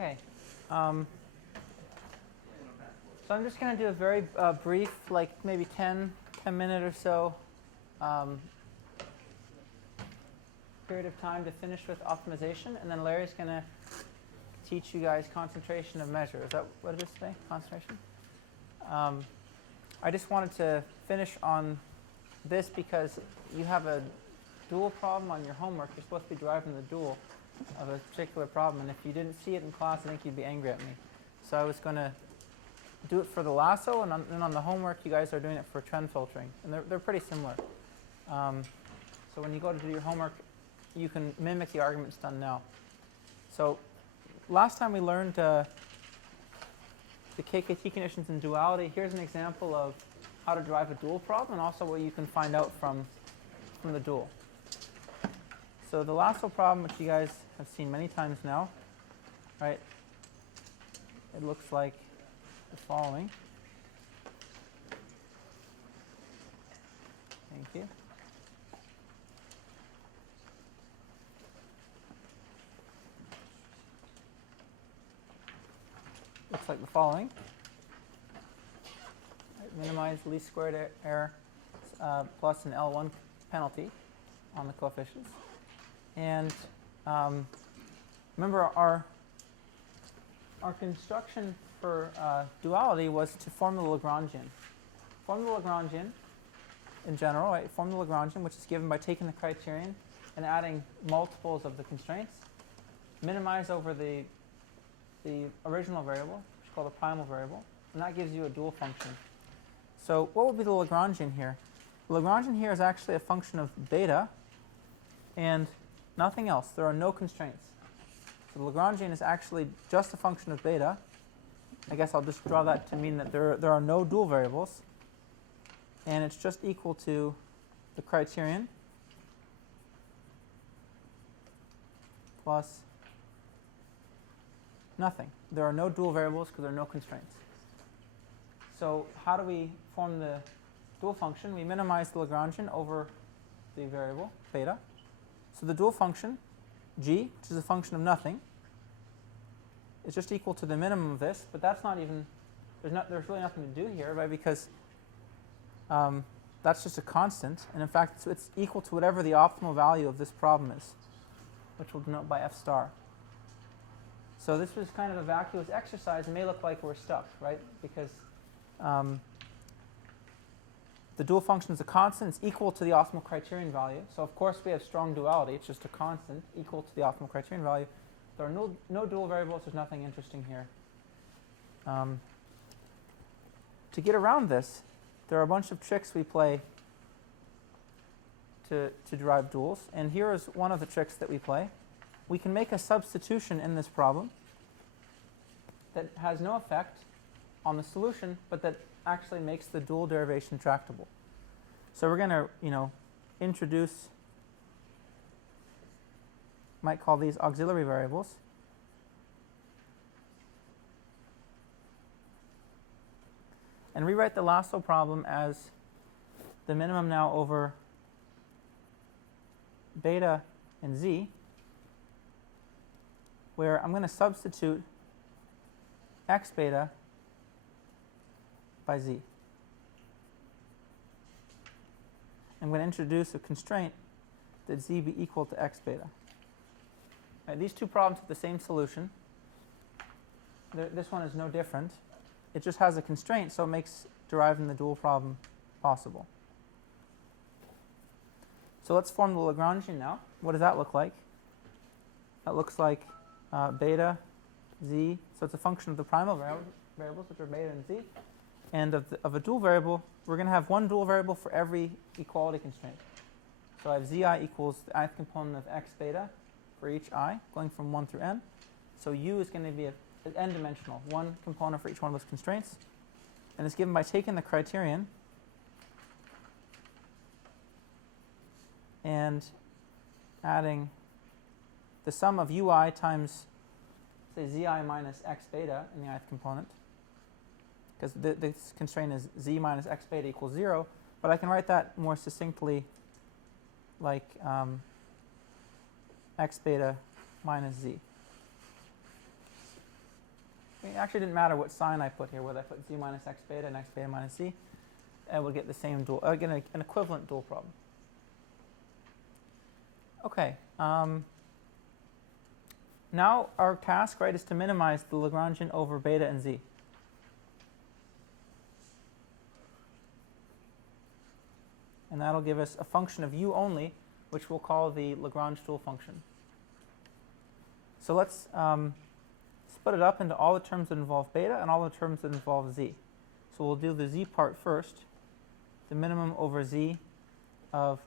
Okay. So I'm just going to do a very brief, like maybe 10-minute or so period of time to finish with optimization, and then Larry's going to teach you guys concentration of measure. Is that what it is today? Concentration? I just wanted to finish on this because you have a dual problem on your homework. You're supposed to be deriving the dual of a particular problem, and if you didn't see it in class, I think you'd be angry at me. So I was going to do it for the lasso, and on the homework, you guys are doing it for trend filtering, and they're pretty similar. So when you go to do your homework, you can mimic the arguments done now. So last time we learned the KKT conditions in duality. Here's an example of how to derive a dual problem, and also what you can find out from the dual. So the lasso problem, which you guys have seen many times now, right? It looks like the following. Thank you. Looks like the following. Right, minimize least squared error plus an L1 penalty on the coefficients. And remember, our construction for duality was to form the Lagrangian. Form the Lagrangian in general, right? Form the Lagrangian, which is given by taking the criterion and adding multiples of the constraints. Minimize over the original variable, which is called a primal variable, and that gives you a dual function. So what would be the Lagrangian here? The Lagrangian here is actually a function of beta and nothing else. There are no constraints. So the Lagrangian is actually just a function of beta. I guess I'll just draw that to mean that there are no dual variables, and it's just equal to the criterion plus nothing. There are no dual variables because there are no constraints. So how do we form the dual function? We minimize the Lagrangian over the variable beta. So the dual function g, which is a function of nothing, is just equal to the minimum of this, but that's not even, there's really nothing to do here, right? Because that's just a constant, and in fact it's equal to whatever the optimal value of this problem is, which we'll denote by f star. So this was kind of a vacuous exercise. It may look like we're stuck, right? Because the dual function is a constant. It's equal to the optimal criterion value. So of course we have strong duality. It's just a constant equal to the optimal criterion value. There are no dual variables. There's nothing interesting here. To get around this, there are a bunch of tricks we play to derive duals. And here is one of the tricks that we play. We can make a substitution in this problem that has no effect on the solution, but that actually makes the dual derivation tractable. So we're going to, introduce, might call these auxiliary variables. And rewrite the lasso problem as the minimum now over beta and z, where I'm going to substitute x beta by z. I'm going to introduce a constraint that z be equal to x beta. Right, these two problems have the same solution. This one is no different. It just has a constraint, so it makes deriving the dual problem possible. So let's form the Lagrangian now. What does that look like? That looks like beta, z. So it's a function of the primal variables, which are beta and z. And of a dual variable, we're going to have one dual variable for every equality constraint. So I have zi equals the ith component of x beta for each I, going from 1 through n. So u is going to be an n-dimensional, one component for each one of those constraints. And it's given by taking the criterion and adding the sum of ui times, say, zi minus x beta in the ith component, because this constraint is z minus x beta equals 0, but I can write that more succinctly like x beta minus z. it actually didn't matter what sign I put here, whether I put z minus x beta and x beta minus z, I would get the same dual, get an equivalent dual problem. Okay. Now our task, right, is to minimize the Lagrangian over beta and z. And that'll give us a function of u only, which we'll call the Lagrange dual function. So let's split it up into all the terms that involve beta and all the terms that involve z. So we'll do the z part first, the minimum over z of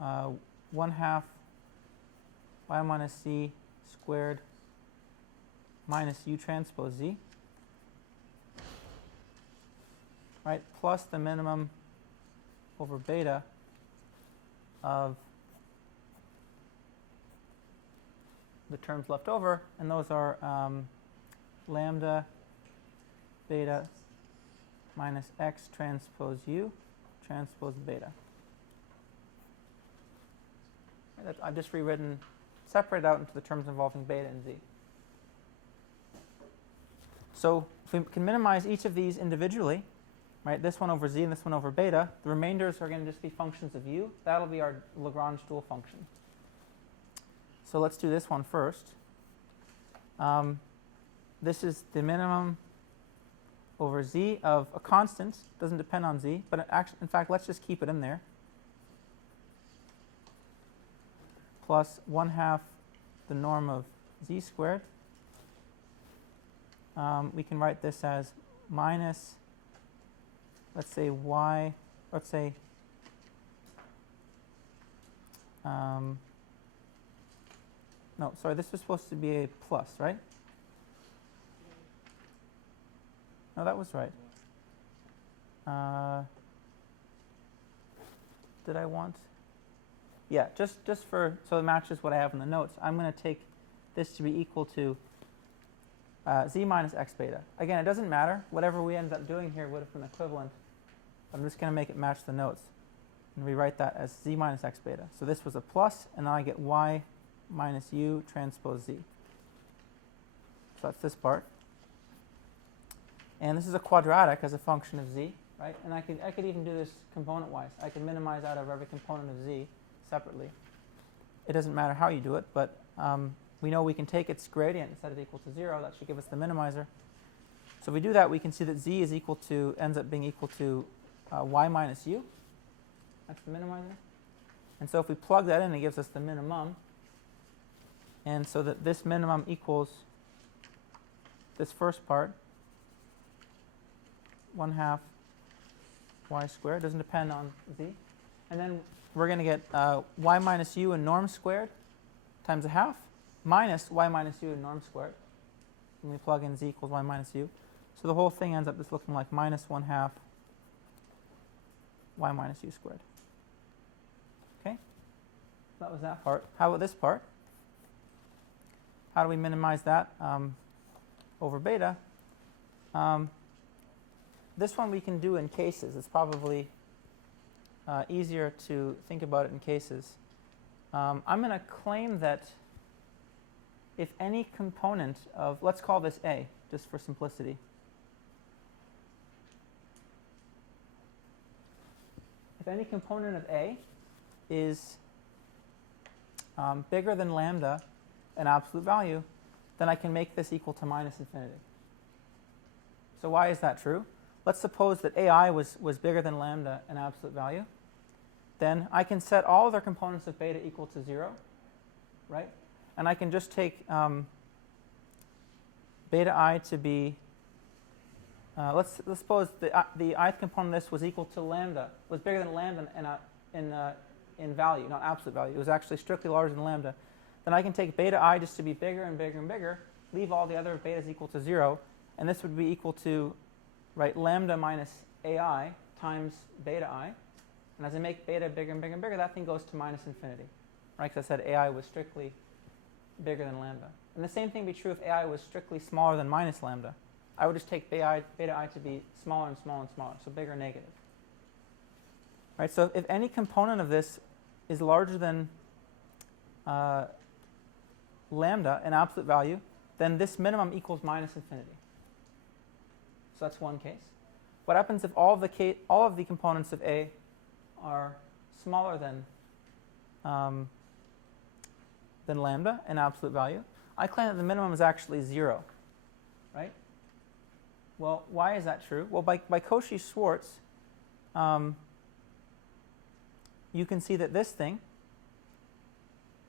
1/2 y minus c squared minus u transpose z, right, plus the minimum over beta of the terms left over, and those are lambda beta minus x transpose u transpose beta. I've just rewritten, separated out into the terms involving beta and z. So if we can minimize each of these individually, right, this one over z and this one over beta, the remainders are going to just be functions of u. That'll be our Lagrange dual function. So let's do this one first. This is the minimum over z of a constant, doesn't depend on z, but actually, in fact, let's just keep it in there, plus 1/2 the norm of z squared. We can write this as minus, let's say y, let's say no, sorry, this was supposed to be a plus, right? No, that was right. Did I want? Yeah, just for, so it matches what I have in the notes, I'm going to take this to be equal to z minus x beta. Again, it doesn't matter. Whatever we ended up doing here would have been equivalent. I'm just going to make it match the notes and rewrite that as z minus x beta. So this was a plus, and now I get y minus u transpose z. So that's this part. And this is a quadratic as a function of z, right? And I could even do this component-wise. I can minimize out of every component of z separately. It doesn't matter how you do it, but we know we can take its gradient and set it equal to 0. That should give us the minimizer. So if we do that, we can see that z is equal to, ends up being equal to y minus u. That's the minimizer. And so if we plug that in, it gives us the minimum. And so that this minimum equals this first part, 1/2 y squared, doesn't depend on z. And then we're going to get y minus u in norm squared times 1/2 minus y minus u in norm squared. And we plug in z equals y minus u. So the whole thing ends up just looking like minus 1/2 y minus u squared. Okay? That was that part. How about this part? How do we minimize that over beta? This one we can do in cases. It's probably easier to think about it in cases. I'm going to claim that if any component of, let's call this A, just for simplicity. If any component of A is bigger than lambda in absolute value, then I can make this equal to minus infinity. So why is that true? Let's suppose that AI was bigger than lambda in absolute value. Then I can set all other components of beta equal to 0, right? And I can just take beta I to be, let's suppose the ith component of this was equal to lambda, was bigger than lambda in value, not absolute value. It was actually strictly larger than lambda. Then I can take beta I just to be bigger and bigger and bigger, leave all the other betas equal to 0, and this would be equal to, right, lambda minus AI times beta I. And as I make beta bigger and bigger and bigger, that thing goes to minus infinity, right? Because I said AI was strictly bigger than lambda. And the same thing would be true if AI was strictly smaller than minus lambda. I would just take beta I to be smaller and smaller and smaller, so bigger negative. Right, so if any component of this is larger than lambda in absolute value, then this minimum equals minus infinity. that's one case. What happens if all of the components of A are smaller than lambda in absolute value? I claim that the minimum is actually 0, right? Well, why is that true? Well, by Cauchy-Schwarz, you can see that this thing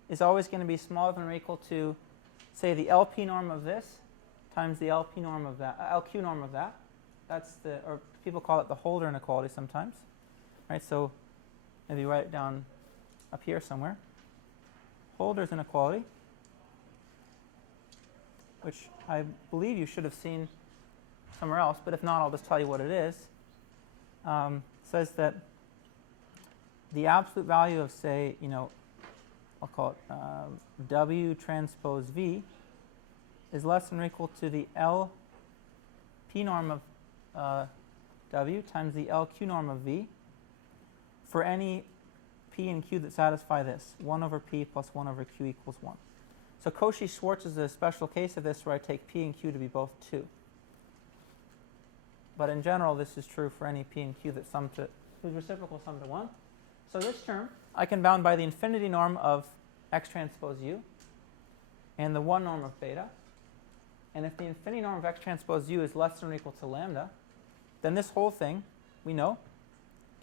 is always going to be smaller than or equal to, say, the LP norm of this times the LP norm of that, LQ norm of that. That's the, or people call it the Holder inequality sometimes, right? So maybe write it down up here somewhere. Holder's inequality, which I believe you should have seen somewhere else, but if not, I'll just tell you what it is. Says that the absolute value of, say, I'll call it W transpose V is less than or equal to the LP norm of W times the LQ norm of V for any P and Q that satisfy this, 1 over P plus 1 over Q equals 1. So Cauchy-Schwarz is a special case of this where I take P and Q to be both 2. But in general, this is true for any P and Q that whose reciprocal sum to 1. So this term I can bound by the infinity norm of X transpose U and the 1 norm of beta. And if the infinity norm of X transpose U is less than or equal to lambda, then this whole thing, we know,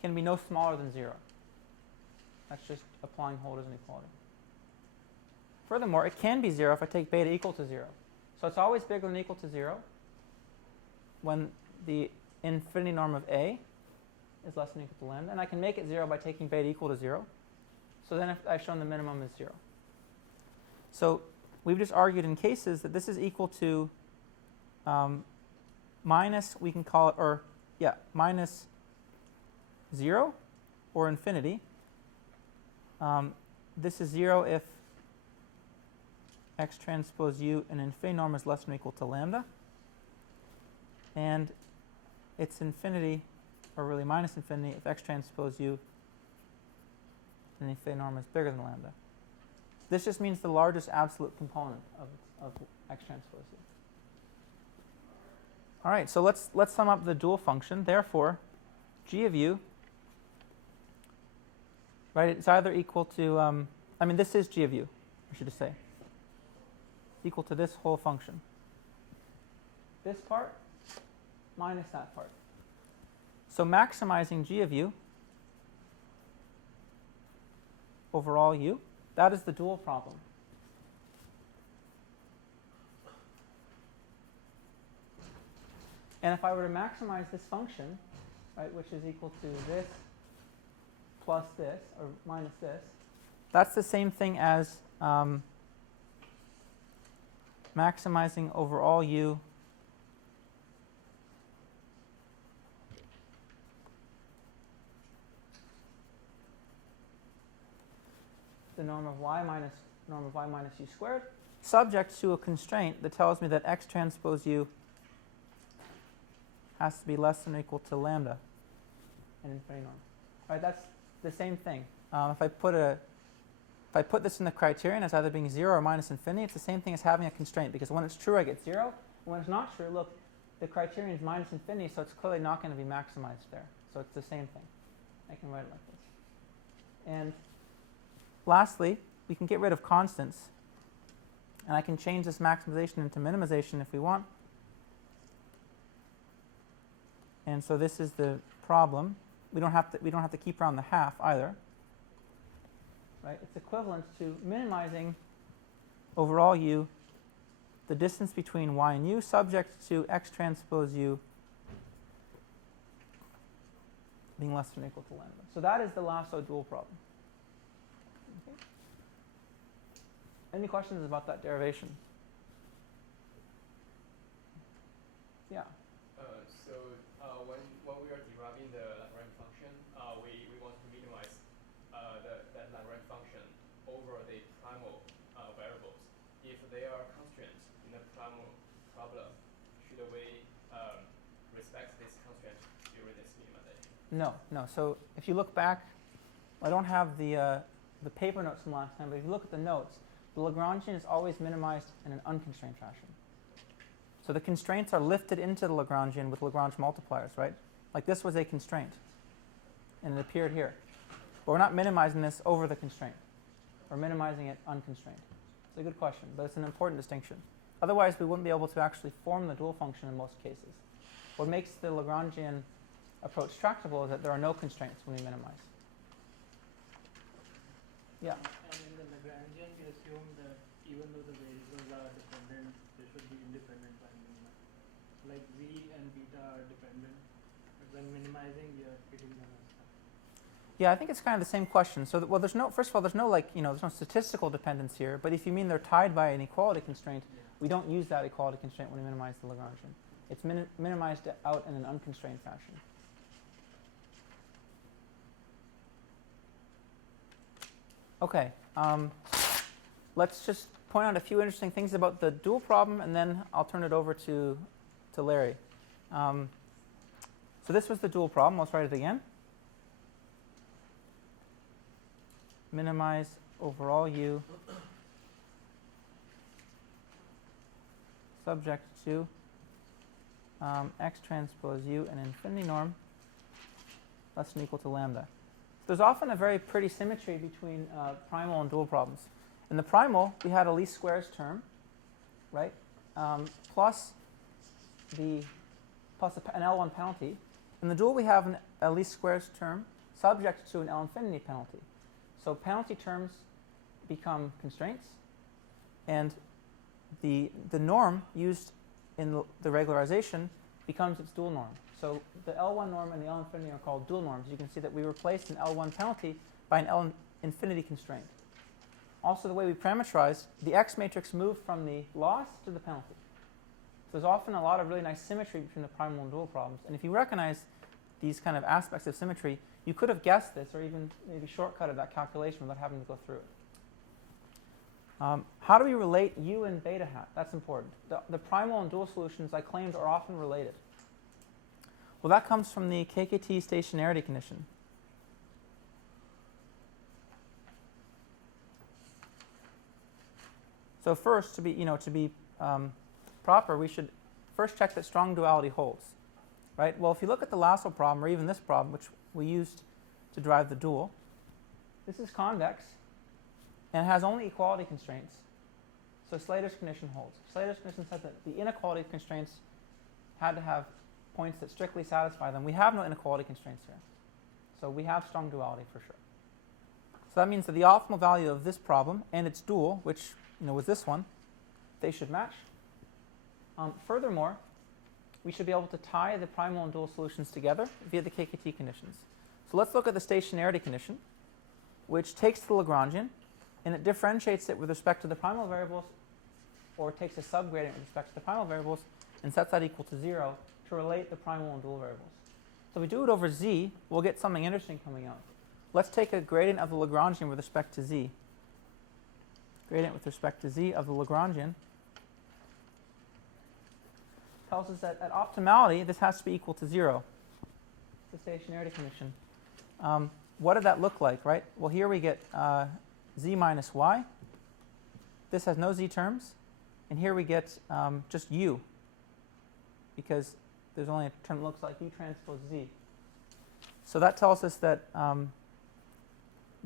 can be no smaller than 0. That's just applying Holder's inequality. Furthermore, it can be 0 if I take beta equal to 0. So it's always bigger than or equal to 0 when the infinity norm of A is less than or equal to lambda. And I can make it 0 by taking beta equal to 0. So then if I've shown the minimum is 0. So we've just argued in cases that this is equal to minus, we can call it, or yeah, minus 0 or infinity. This is 0 if X transpose U and infinity norm is less than or equal to lambda. And it's infinity, or really minus infinity, if X transpose U and infinity norm is bigger than lambda. This just means the largest absolute component of X transpose U. All right, so let's sum up the dual function. Therefore, G of U, right, it's either equal to, this is G of U, I should just say, equal to this whole function. This part minus that part. So maximizing G of U over all U, that is the dual problem. And if I were to maximize this function, right, which is equal to this plus this, or minus this, that's the same thing as maximizing over all U the norm of y minus u squared, subject to a constraint that tells me that X transpose U has to be less than or equal to lambda in infinity norm. Right, that's the same thing. If I put this in the criterion as either being 0 or minus infinity, it's the same thing as having a constraint, because when it's true I get 0. When it's not true, look, the criterion is minus infinity, so it's clearly not going to be maximized there. So it's the same thing. I can write it like this. And lastly, we can get rid of constants, and I can change this maximization into minimization if we want. And so this is the problem. We don't have to keep around the half either. Right? It's equivalent to minimizing over all U the distance between y and u subject to X transpose U being less than or equal to lambda. So that is the Lasso dual problem. Okay. Any questions about that derivation? Yeah. When we are deriving the Lagrangian function, we want to minimize that Lagrangian function over the primal variables. If they are constraints in the primal problem, should we respect this constraint during this minimization? No. So if you look back, I don't have the paper notes from last time, but if you look at the notes, the Lagrangian is always minimized in an unconstrained fashion. So the constraints are lifted into the Lagrangian with Lagrange multipliers, right? Like this was a constraint, and it appeared here. But we're not minimizing this over the constraint. We're minimizing it unconstrained. It's a good question, but it's an important distinction. Otherwise, we wouldn't be able to actually form the dual function in most cases. What makes the Lagrangian approach tractable is that there are no constraints when we minimize. Yeah? And in the Lagrangian, we assume that even though the variables are dependent, they should be independent when minimized. Like z and beta are dependent, but when minimizing, we are treating them as such. Yeah, I think it's kind of the same question. So, well, there's no, first of all, there's no there's no statistical dependence here. But if you mean they're tied by an equality constraint, we don't use that equality constraint when we minimize the Lagrangian. It's minimized out in an unconstrained fashion. Okay, let's just point out a few interesting things about the dual problem, and then I'll turn it over to Larry. So this was the dual problem. Let's write it again. Minimize overall u subject to x transpose u and infinity norm less than or equal to lambda. There's often a very pretty symmetry between primal and dual problems. In the primal, we had a least squares term, right, plus an L1 penalty. In the dual, we have a least squares term subject to an L infinity penalty. So penalty terms become constraints, and the norm used in the regularization becomes its dual norm. So the L1 norm and the L infinity are called dual norms. You can see that we replaced an L1 penalty by an L infinity constraint. Also, the way we parameterize, the X matrix moved from the loss to the penalty. So there's often a lot of really nice symmetry between the primal and dual problems. And if you recognize these kind of aspects of symmetry, you could have guessed this or even maybe shortcutted that calculation without having to go through it. How do we relate u and beta hat? That's important. The primal and dual solutions I claimed are often related. Well, that comes from the KKT stationarity condition. So first, to be proper, we should first check that strong duality holds, right? Well, if you look at the Lasso problem, or even this problem, which we used to derive the dual, this is convex, and it has only equality constraints. So Slater's condition holds. Slater's condition said that the inequality constraints had to have points that strictly satisfy them. We have no inequality constraints here. So we have strong duality for sure. So that means that the optimal value of this problem and its dual, which was this one, they should match. Furthermore, we should be able to tie the primal and dual solutions together via the KKT conditions. So let's look at the stationarity condition, which takes the Lagrangian, and it differentiates it with respect to the primal variables, or takes a subgradient with respect to the primal variables, and sets that equal to 0 to relate the primal and dual variables. So if we do it over z, we'll get something interesting coming out. Let's take a gradient of the Lagrangian with respect to z. Gradient with respect to z of the Lagrangian tells us that at optimality, this has to be equal to 0. The stationarity condition. What did that look like, right? Well, here we get z minus y. This has no z terms. And here we get just u, because there's only a term that looks like u transpose z. So that tells us that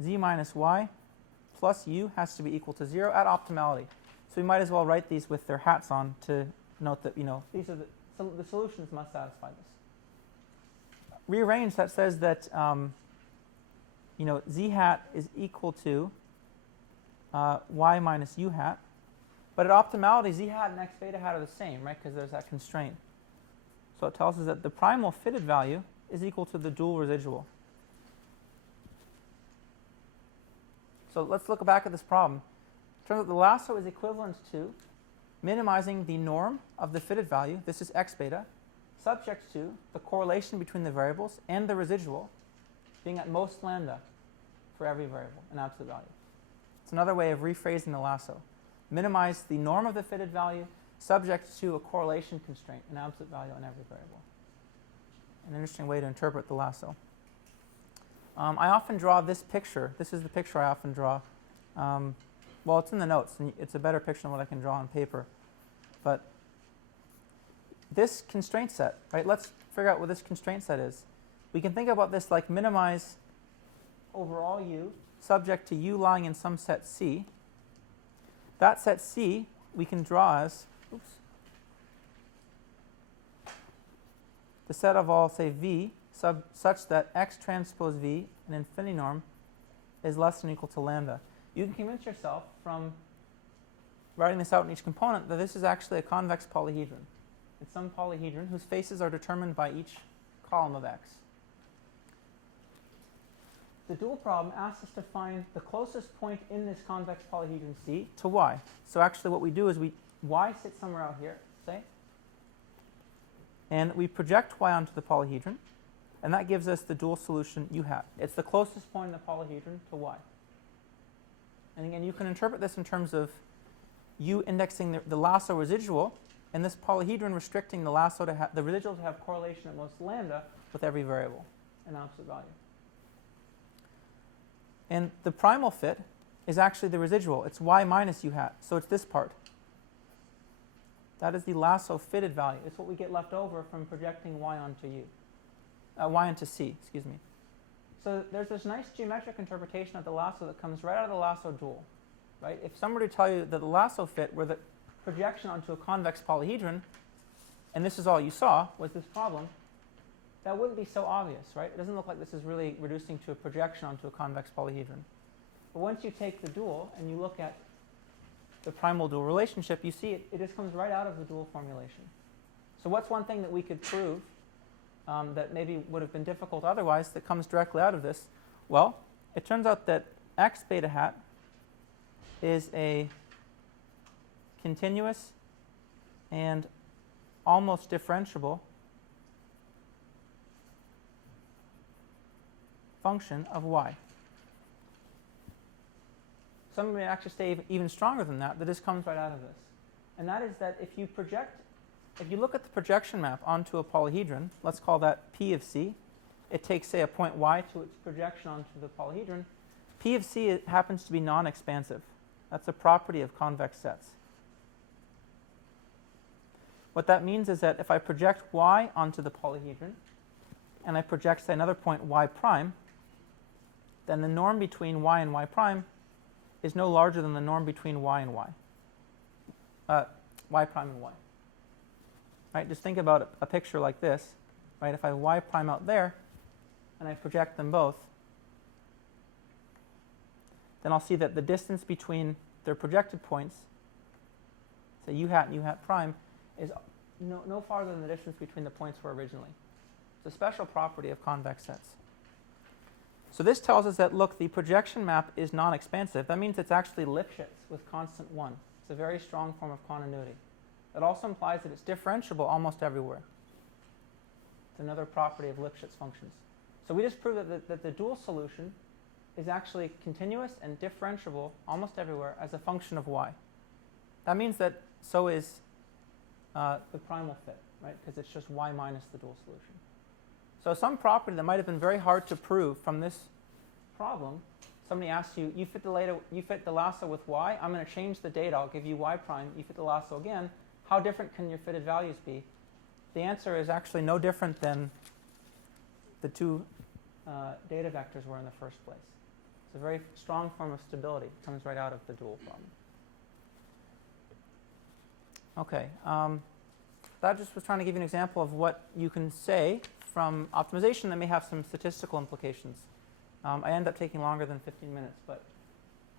z minus y plus u has to be equal to 0 at optimality. So we might as well write these with their hats on to note that these are the solutions must satisfy this. Rearrange, that says that z hat is equal to y minus u hat. But at optimality, z hat and x beta hat are the same, right? Because there's that constraint. So it tells us that the primal fitted value is equal to the dual residual. So let's look back at this problem. It turns out the lasso is equivalent to minimizing the norm of the fitted value, this is x beta, subject to the correlation between the variables and the residual being at most lambda for every variable in absolute value. It's another way of rephrasing the lasso. Minimize the norm of the fitted value subject to a correlation constraint in absolute value on every variable. An interesting way to interpret the lasso. I often draw this picture. This is the picture I often draw. Well, it's in the notes, and it's a better picture than what I can draw on paper. But this constraint set, right? Let's figure out what this constraint set is. We can think about this like minimize over all u subject to u lying in some set C. That set C we can draw as the set of all, say, V such that x transpose V, an infinity norm, is less than or equal to lambda. You can convince yourself from writing this out in each component that this is actually a convex polyhedron. It's some polyhedron whose faces are determined by each column of x. The dual problem asks us to find the closest point in this convex polyhedron C to y. So actually what we do is y sits somewhere out here, say, and we project y onto the polyhedron, and that gives us the dual solution u hat. It's the closest point in the polyhedron to y. And again, you can interpret this in terms of u indexing the lasso residual, and this polyhedron restricting the lasso to the residual to have correlation at most lambda with every variable in absolute value. And the primal fit is actually the residual. It's y minus u hat. So it's this part. That is the lasso fitted value. It's what we get left over from projecting y onto y onto C, excuse me. So there's this nice geometric interpretation of the lasso that comes right out of the lasso dual. Right? If someone were to tell you that the lasso fit were the projection onto a convex polyhedron, and this is all you saw was this problem, that wouldn't be so obvious, right? It doesn't look like this is really reducing to a projection onto a convex polyhedron. But once you take the dual and you look at the primal dual relationship, you see it just comes right out of the dual formulation. So what's one thing that we could prove that maybe would have been difficult otherwise that comes directly out of this? Well, it turns out that x beta hat is a continuous and almost differentiable function of y. Some may actually say even stronger than that this comes right out of this. And that is that if you look at the projection map onto a polyhedron, let's call that P of C. It takes, say, a point y to its projection onto the polyhedron. P of C happens to be non-expansive. That's a property of convex sets. What that means is that if I project y onto the polyhedron, and I project, say, another point y prime, then the norm between y and y prime is no larger than the norm between y and y. Y prime and y. Right? Just think about a picture like this. Right? If I have y prime out there, and I project them both, then I'll see that the distance between their projected points, say u hat and u hat prime, is no farther than the distance between the points were originally. It's a special property of convex sets. So this tells us that, look, the projection map is non-expansive. That means it's actually Lipschitz with constant 1. It's a very strong form of continuity. It also implies that it's differentiable almost everywhere. It's another property of Lipschitz functions. So we just proved that the dual solution is actually continuous and differentiable almost everywhere as a function of y. That means that so is the primal fit, right? Because it's just y minus the dual solution. So some property that might have been very hard to prove from this problem, somebody asks you, you fit the lasso with y, I'm going to change the data, I'll give you y prime, you fit the lasso again, how different can your fitted values be? The answer is actually no different than the two data vectors were in the first place. It's a very strong form of stability. It comes right out of the dual problem. Okay, that just was trying to give you an example of what you can say from optimization that may have some statistical implications. I ended up taking longer than 15 minutes, but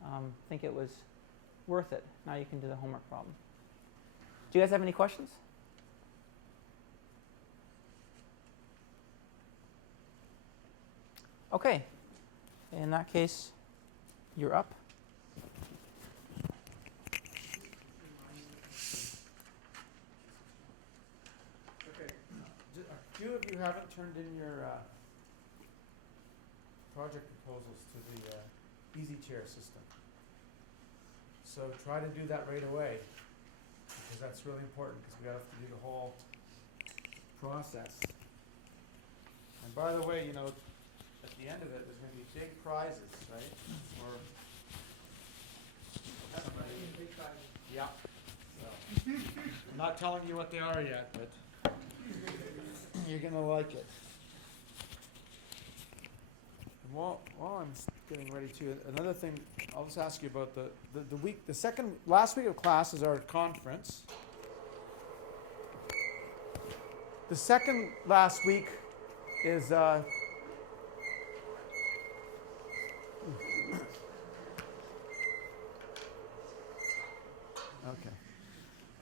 I think it was worth it. Now you can do the homework problem. Do you guys have any questions? Okay. In that case, you're up. Okay. A few of you haven't turned in your project proposals to the easy chair system. So try to do that right away, because that's really important, because we have to do the whole process. And by the way, you know, at the end of it, there's going to be big prizes, right? For somebody. Big prizes. Yeah. So I'm not telling you what they are yet, but You're going to like it. And while I'm getting ready to, another thing, I'll just ask you about last week of class is our conference. The second last week is okay.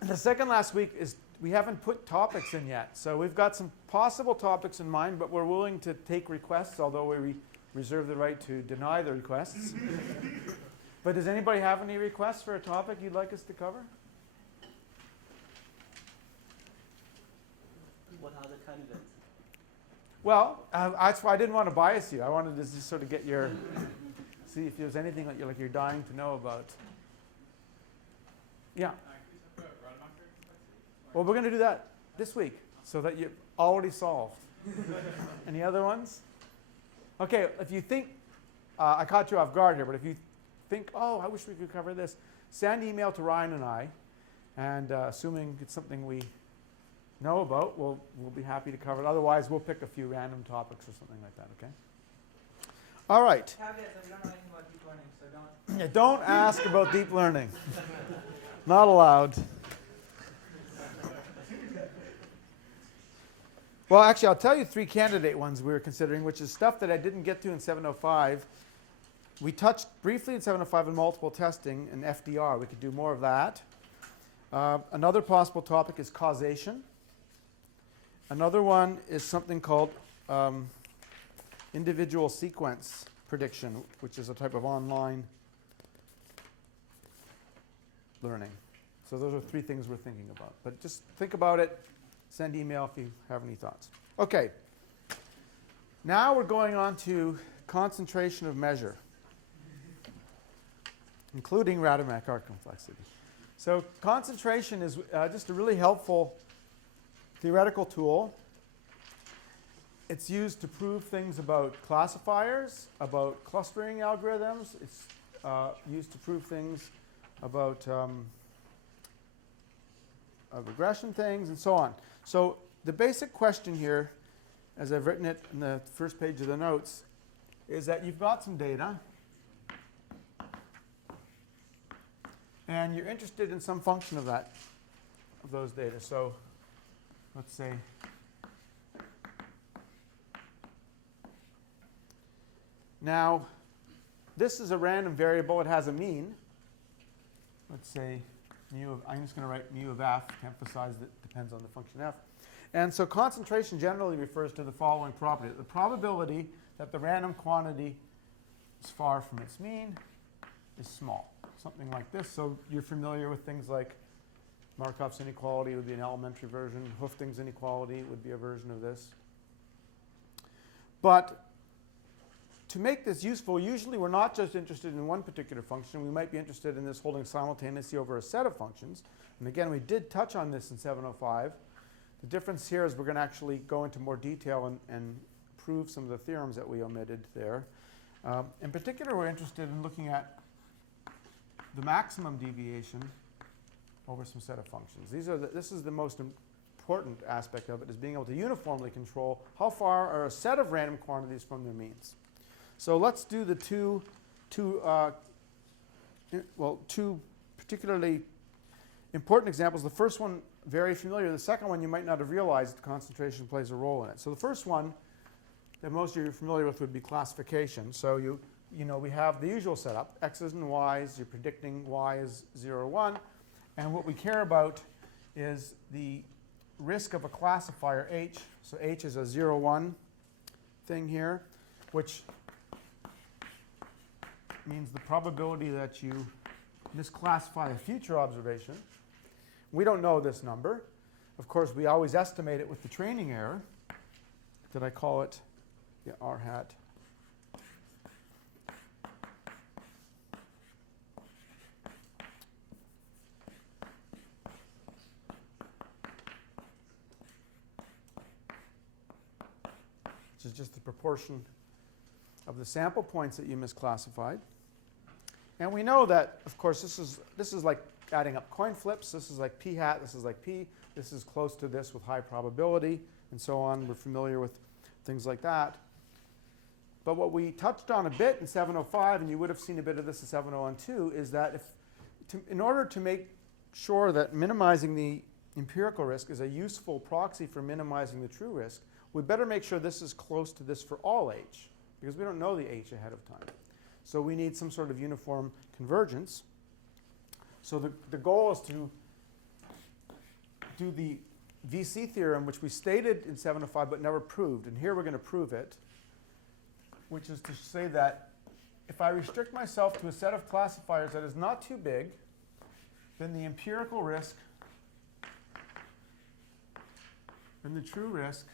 The second last week is we haven't put topics in yet. So we've got some possible topics in mind, but we're willing to take requests, although we reserve the right to deny the requests. But does anybody have any requests for a topic you'd like us to cover? What are the candidates? Well, that's why I didn't want to bias you. I wanted to just sort of get your, see if there's anything that you're dying to know about. Yeah. Well, we're going to do that this week so that you're already solved. Any other ones? Okay, if you think, I caught you off guard here, but if you think, oh, I wish we could cover this, send an email to Ryan and I, and assuming it's something we know about, we'll be happy to cover it. Otherwise, we'll pick a few random topics or something like that, okay? All right. Caveat that we don't know anything about deep learning, so don't. Yeah, don't ask about deep learning. Not allowed. Well, actually, I'll tell you 3 candidate ones we were considering, which is stuff that I didn't get to in 705. We touched briefly in 705 on multiple testing and FDR. We could do more of that. Another possible topic is causation. Another one is something called individual sequence prediction, which is a type of online learning. So those are 3 things we're thinking about. But just think about it. Send email if you have any thoughts. Okay. Now we're going on to concentration of measure, including Radamakar complexity. So concentration is just a really helpful theoretical tool. It's used to prove things about classifiers, about clustering algorithms. It's used to prove things about regression things, and so on. So the basic question here, as I've written it in the first page of the notes, is that you've got some data, and you're interested in some function of those data. So let's say now this is a random variable. It has a mean. Let's say mu of, I'm just going to write mu of f to emphasize that it depends on the function f. And so concentration generally refers to the following property. The probability that the random quantity is far from its mean is small. Something like this. So you're familiar with things like Markov's inequality would be an elementary version. Hoeffding's inequality would be a version of this. But to make this useful, usually we're not just interested in one particular function. We might be interested in this holding simultaneously over a set of functions. And again, we did touch on this in 705. The difference here is we're going to actually go into more detail and prove some of the theorems that we omitted there. In particular, we're interested in looking at the maximum deviation over some set of functions. This is the most important aspect of it, is being able to uniformly control how far are a set of random quantities from their means. So let's do the two particularly important examples. The first one, very familiar. The second one, you might not have realized concentration plays a role in it. So the first one that most of you are familiar with would be classification. So we have the usual setup, x's and y's. You're predicting y is 0, 1. And what we care about is the risk of a classifier h. So h is a 0, 1 thing here, which means the probability that you misclassify a future observation. We don't know this number. Of course, we always estimate it with the training error. Did I call it r hat? Which is just the proportion of the sample points that you misclassified. And we know that, of course, this is like adding up coin flips. This is like p hat, this is like p. This is close to this with high probability, and so on. We're familiar with things like that. But what we touched on a bit in 705, and you would have seen a bit of this in 701 too, is that in order to make sure that minimizing the empirical risk is a useful proxy for minimizing the true risk, we better make sure this is close to this for all h, because we don't know the h ahead of time. So we need some sort of uniform convergence. So the goal is to do the VC theorem, which we stated in 705 but never proved. And here we're going to prove it, which is to say that if I restrict myself to a set of classifiers that is not too big, then the empirical risk and the true risk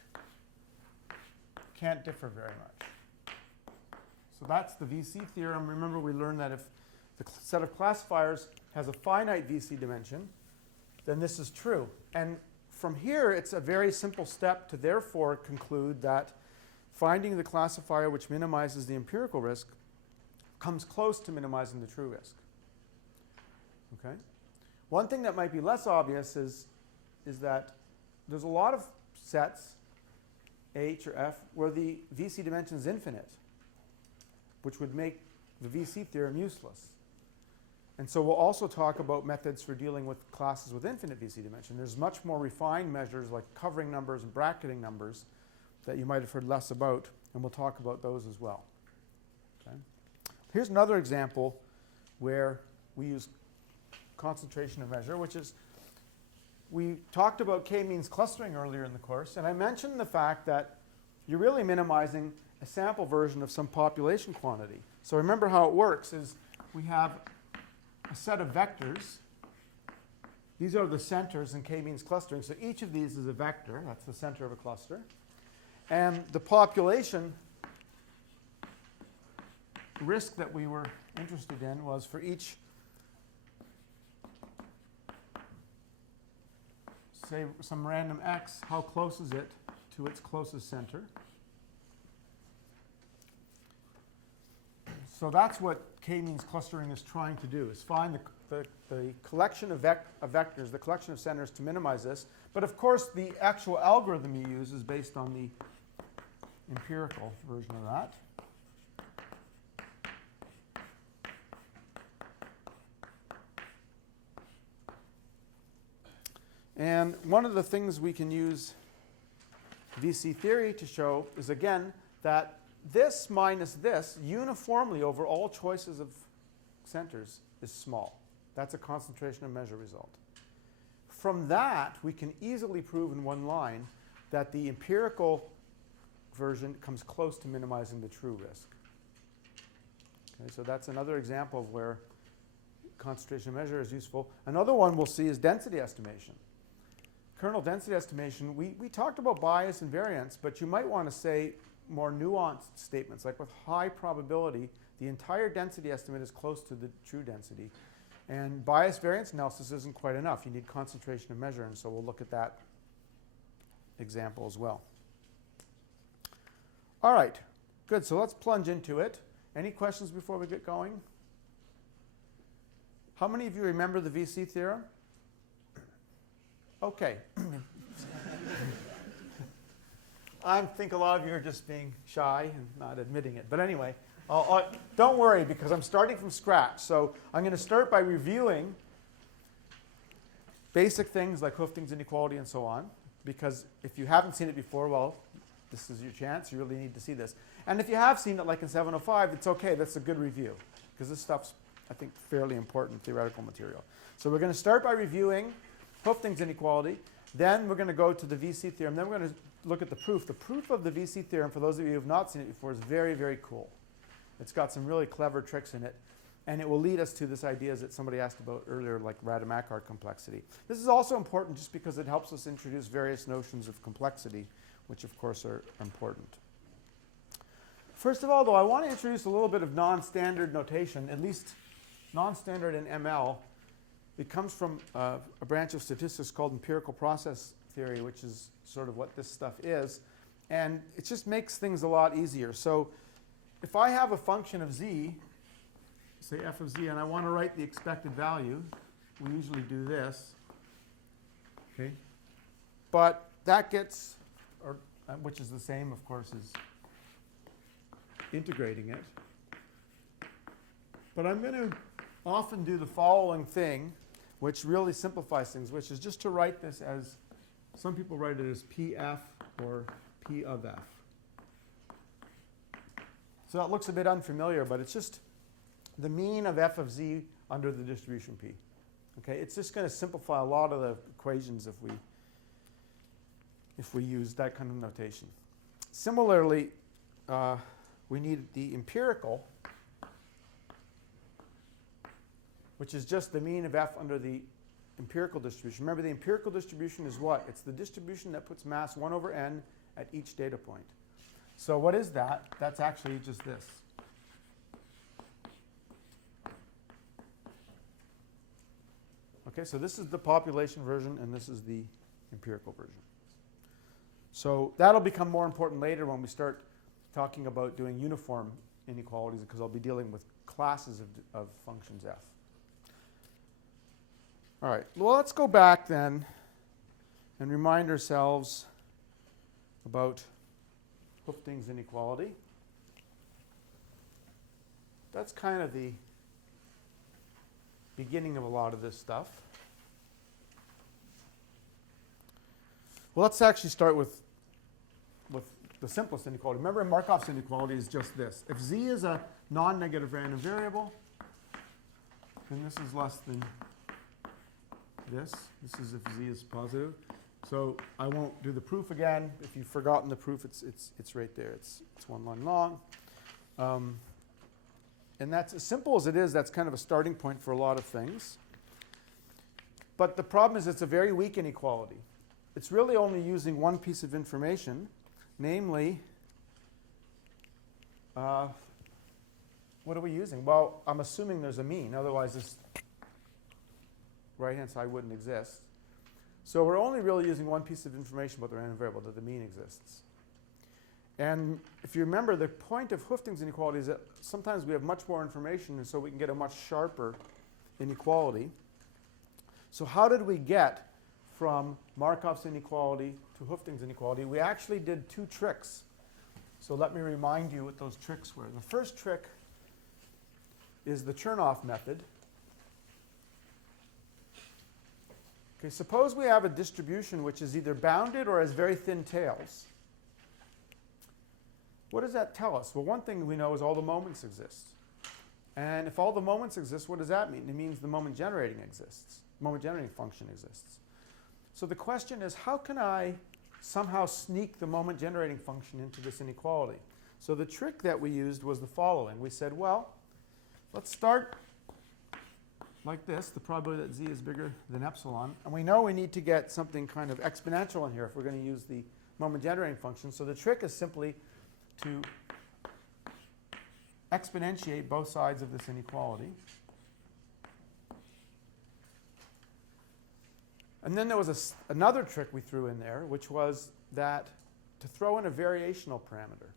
can't differ very much. So that's the VC theorem. Remember, we learned that if the set of classifiers has a finite VC dimension, then this is true. And from here, it's a very simple step to therefore conclude that finding the classifier which minimizes the empirical risk comes close to minimizing the true risk. Okay? One thing that might be less obvious is that there's a lot of sets, H or F, where the VC dimension is infinite, which would make the VC theorem useless. And so we'll also talk about methods for dealing with classes with infinite VC dimension. There's much more refined measures like covering numbers and bracketing numbers that you might have heard less about, and we'll talk about those as well. Okay? Here's another example where we use concentration of measure, which is, we talked about k-means clustering earlier in the course, and I mentioned the fact that you're really minimizing a sample version of some population quantity. So remember how it works is we have a set of vectors. These are the centers in k-means clustering. So each of these is a vector. That's the center of a cluster. And the population risk that we were interested in was for each, say, some random x, how close is it to its closest center? So that's what k-means clustering is trying to do, is find the collection of vectors, the collection of centers to minimize this. But of course, the actual algorithm you use is based on the empirical version of that. And one of the things we can use VC theory to show is, again, that this minus this uniformly over all choices of centers is small. That's a concentration of measure result. From that, we can easily prove in one line that the empirical version comes close to minimizing the true risk. Okay, so that's another example of where concentration of measure is useful. Another one we'll see is density estimation. Kernel density estimation, we talked about bias and variance, but you might want to say more nuanced statements, like with high probability, the entire density estimate is close to the true density. And bias variance analysis isn't quite enough. You need concentration of measure, and so we'll look at that example as well. All right, good. So let's plunge into it. Any questions before we get going? How many of you remember the VC theorem? Okay. I think a lot of you are just being shy and not admitting it. But anyway, don't worry, because I'm starting from scratch. So I'm going to start by reviewing basic things like Hoeffding's inequality and so on, because if you haven't seen it before, well, this is your chance. You really need to see this. And if you have seen it, like in 705, it's okay. That's a good review, because this stuff's, I think, fairly important theoretical material. So we're going to start by reviewing Hoeffding's inequality. Then we're going to go to the VC theorem. Then we're going to look at the proof. The proof of the VC theorem, for those of you who have not seen it before, is very, very cool. It's got some really clever tricks in it. And it will lead us to this idea that somebody asked about earlier, like Radamakar complexity. This is also important just because it helps us introduce various notions of complexity, which of course are important. First of all, though, I want to introduce a little bit of non-standard notation, at least non-standard in ML. It comes from a branch of statistics called empirical process theory, which is sort of what this stuff is. And it just makes things a lot easier. So if I have a function of z, say f of z, and I want to write the expected value, we usually do this. Okay? But that gets, which is the same, of course, as integrating it. But I'm going to often do the following thing, which really simplifies things, which is just to write this as, some people write it as PF or P of F. So that looks a bit unfamiliar, but it's just the mean of f of z under the distribution P. Okay, it's just going to simplify a lot of the equations if we use that kind of notation. Similarly, we need the empirical, which is just the mean of f under the empirical distribution. Remember, the empirical distribution is what? It's the distribution that puts mass 1 over n at each data point. So what is that? That's actually just this. Okay, so this is the population version, and this is the empirical version. So that'll become more important later when we start talking about doing uniform inequalities, because I'll be dealing with classes of functions f. All right, well, let's go back then and remind ourselves about Hoeffding's inequality. That's kind of the beginning of a lot of this stuff. Well, let's actually start with the simplest inequality. Remember, Markov's inequality is just this. If z is a non-negative random variable, then this is less than this. This is if z is positive. So I won't do the proof again. If you've forgotten the proof, it's right there. It's one line long. And that's as simple as it is. That's kind of a starting point for a lot of things. But the problem is it's a very weak inequality. It's really only using one piece of information, namely, what are we using? Well, I'm assuming there's a mean. Otherwise, this right-hand side wouldn't exist. So we're only really using one piece of information about the random variable, that the mean exists. And if you remember, the point of Hoeffding's inequality is that sometimes we have much more information, and so we can get a much sharper inequality. So how did we get from Markov's inequality to Hoeffding's inequality? We actually did two tricks. So let me remind you what those tricks were. The first trick is the Chernoff method. Okay, suppose we have a distribution which is either bounded or has very thin tails. What does that tell us? Well, one thing we know is all the moments exist. And if all the moments exist, what does that mean? It means the moment generating exists. Moment generating function exists. So the question is, how can I somehow sneak the moment generating function into this inequality? So the trick that we used was the following. We said, well, let's start like this, the probability that z is bigger than epsilon. And we know we need to get something kind of exponential in here if we're going to use the moment generating function. So the trick is simply to exponentiate both sides of this inequality. And then there was another trick we threw in there, which was that to throw in a variational parameter.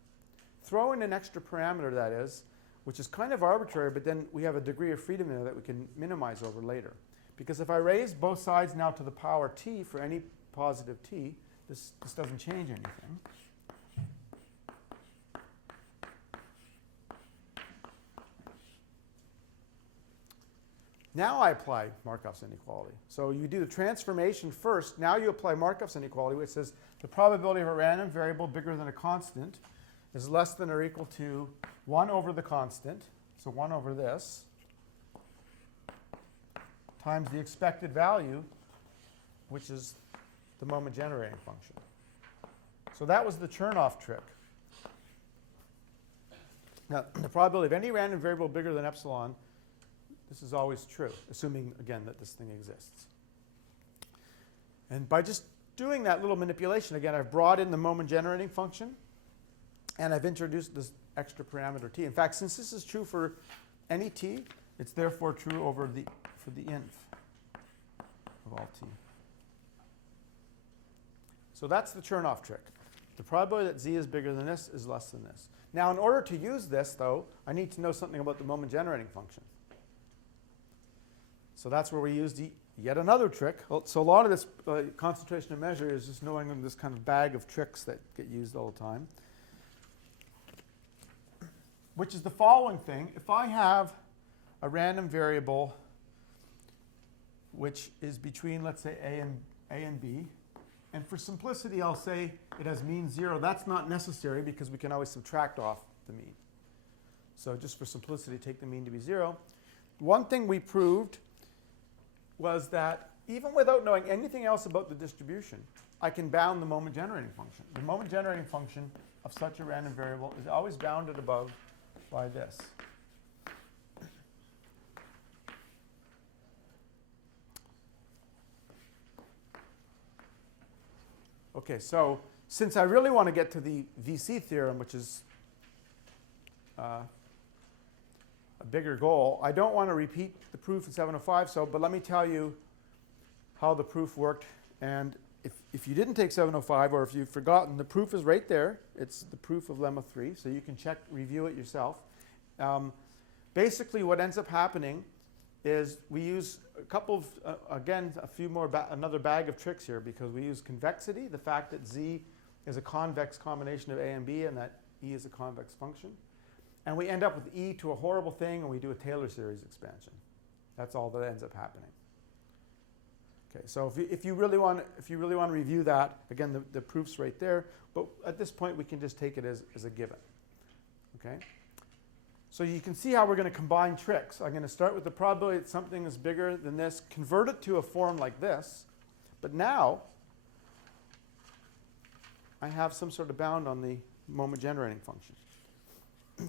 Throw in an extra parameter, that is, which is kind of arbitrary, but then we have a degree of freedom there that we can minimize over later. Because if I raise both sides now to the power t for any positive t, this doesn't change anything. Now I apply Markov's inequality. So you do the transformation first. Now you apply Markov's inequality, which says the probability of a random variable bigger than a constant is less than or equal to 1 over the constant, so 1 over this, times the expected value, which is the moment generating function. So that was the Chernoff trick. Now, the probability of any random variable bigger than epsilon, this is always true, assuming, again, that this thing exists. And by just doing that little manipulation, again, I've brought in the moment generating function, and I've introduced this extra parameter t. In fact, since this is true for any t, it's therefore true for the inf of all t. So that's the Chernoff trick. The probability that z is bigger than this is less than this. Now, in order to use this, though, I need to know something about the moment generating function. So that's where we used yet another trick. So a lot of this concentration of measure is just knowing this kind of bag of tricks that get used all the time, which is the following thing. If I have a random variable which is between, let's say, A and B, and for simplicity I'll say it has mean 0. That's not necessary because we can always subtract off the mean. So just for simplicity, take the mean to be 0. One thing we proved was that even without knowing anything else about the distribution, I can bound the moment generating function. The moment generating function of such a random variable is always bounded above by this. Okay, so since I really want to get to the VC theorem, which is a bigger goal, I don't want to repeat the proof in 705, but let me tell you how the proof worked. And if you didn't take 705, or if you've forgotten, the proof is right there. It's the proof of lemma 3, so you can review it yourself. Basically, what ends up happening is we use a couple of, again, another bag of tricks here, because we use convexity, the fact that Z is a convex combination of A and B, and that E is a convex function. And we end up with E to a horrible thing, and we do a Taylor series expansion. That's all that ends up happening. Okay, so if you really want to review that, again, the proof's right there. But at this point, we can just take it as a given. Okay. So you can see how we're going to combine tricks. I'm going to start with the probability that something is bigger than this, convert it to a form like this. But now I have some sort of bound on the moment generating function.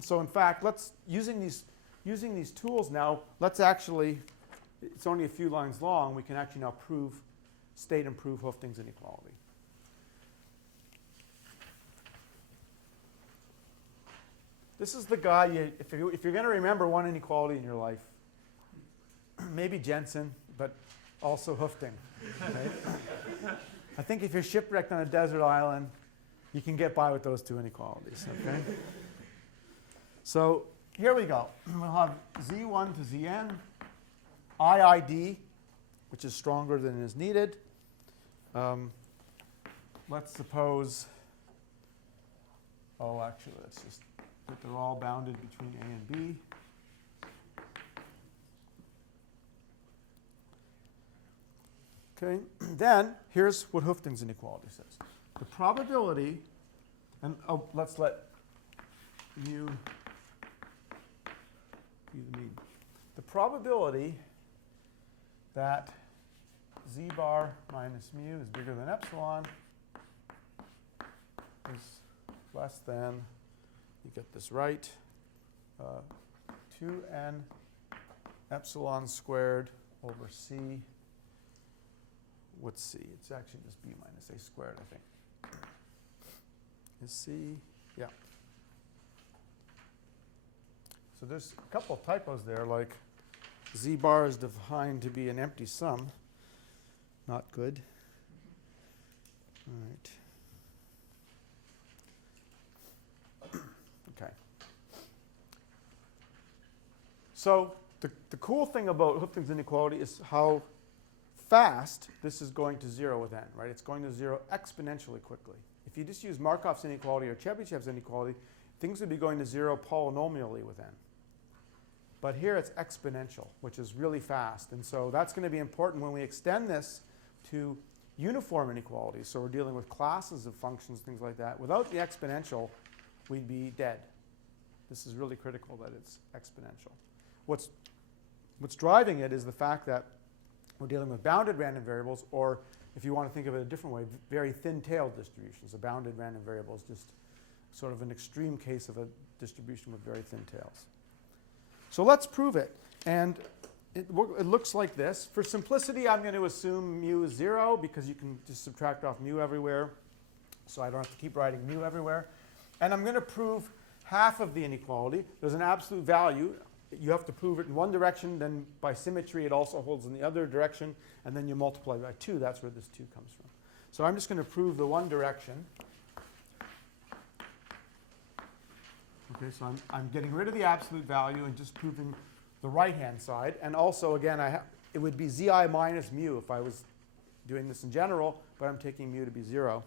So in fact, using these tools now, let's actually, it's only a few lines long, we can actually now state and prove Hoeffding's inequality. This is the guy, if you're going to remember one inequality in your life, maybe Jensen, but also Hoeffding. Right? I think if you're shipwrecked on a desert island, you can get by with those two inequalities. Okay? So here we go. We'll have Z1 to Zn, IID, which is stronger than is needed. Let's suppose, actually, let's just that they're all bounded between A and B. Okay, then here's what Hoeffding's inequality says. The probability, and let's let mu be the mean. The probability that Z bar minus mu is bigger than epsilon is less than, you get this right, 2n epsilon squared over c. What's c? It's actually just b minus a squared, I think. Is c? Yeah. So there's a couple of typos there, like z bar is defined to be an empty sum. Not good. All right. Okay. So the cool thing about Hoeffding's inequality is how fast this is going to 0 with n, right? It's going to 0 exponentially quickly. If you just use Markov's inequality or Chebyshev's inequality, things would be going to 0 polynomially with n. But here it's exponential, which is really fast. And so that's going to be important when we extend this to uniform inequalities. So we're dealing with classes of functions, things like that. Without the exponential, we'd be dead. This is really critical that it's exponential. What's driving it is the fact that we're dealing with bounded random variables, or if you want to think of it a different way, very thin-tailed distributions. A bounded random variable is just sort of an extreme case of a distribution with very thin tails. So let's prove it. And it looks like this. For simplicity, I'm going to assume mu is 0 because you can just subtract off mu everywhere. So I don't have to keep writing mu everywhere. And I'm going to prove half of the inequality. There's an absolute value. You have to prove it in one direction. Then by symmetry, it also holds in the other direction. And then you multiply by 2. That's where this 2 comes from. So I'm just going to prove the one direction. Okay, so I'm getting rid of the absolute value and just proving the right-hand side. And also, again, it would be zi minus mu if I was doing this in general, but I'm taking mu to be 0.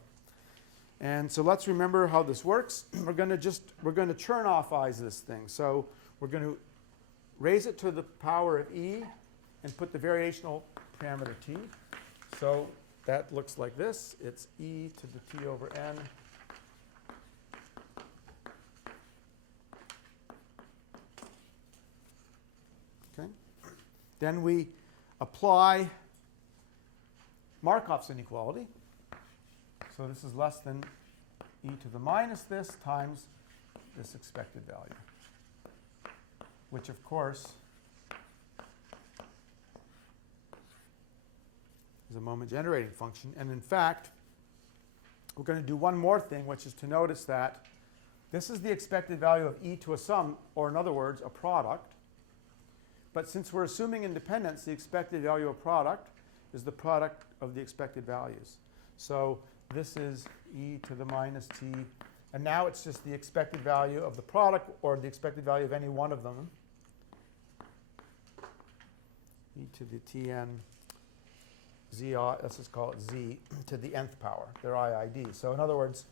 And so let's remember how this works. We're going to Chernoff-ize this thing. So we're going to raise it to the power of e and put the variational parameter t. So that looks like this. It's e to the t over n. Okay. Then we apply Markov's inequality. So this is less than e to the minus this times this expected value, which of course is a moment generating function. And in fact, we're going to do one more thing, which is to notice that this is the expected value of e to a sum, or in other words, a product. But since we're assuming independence, the expected value of product is the product of the expected values. So this is e to the minus t. And now it's just the expected value of the product, or the expected value of any one of them. E to the tn z, let's just call it z to the nth power. They're IID. So in other words,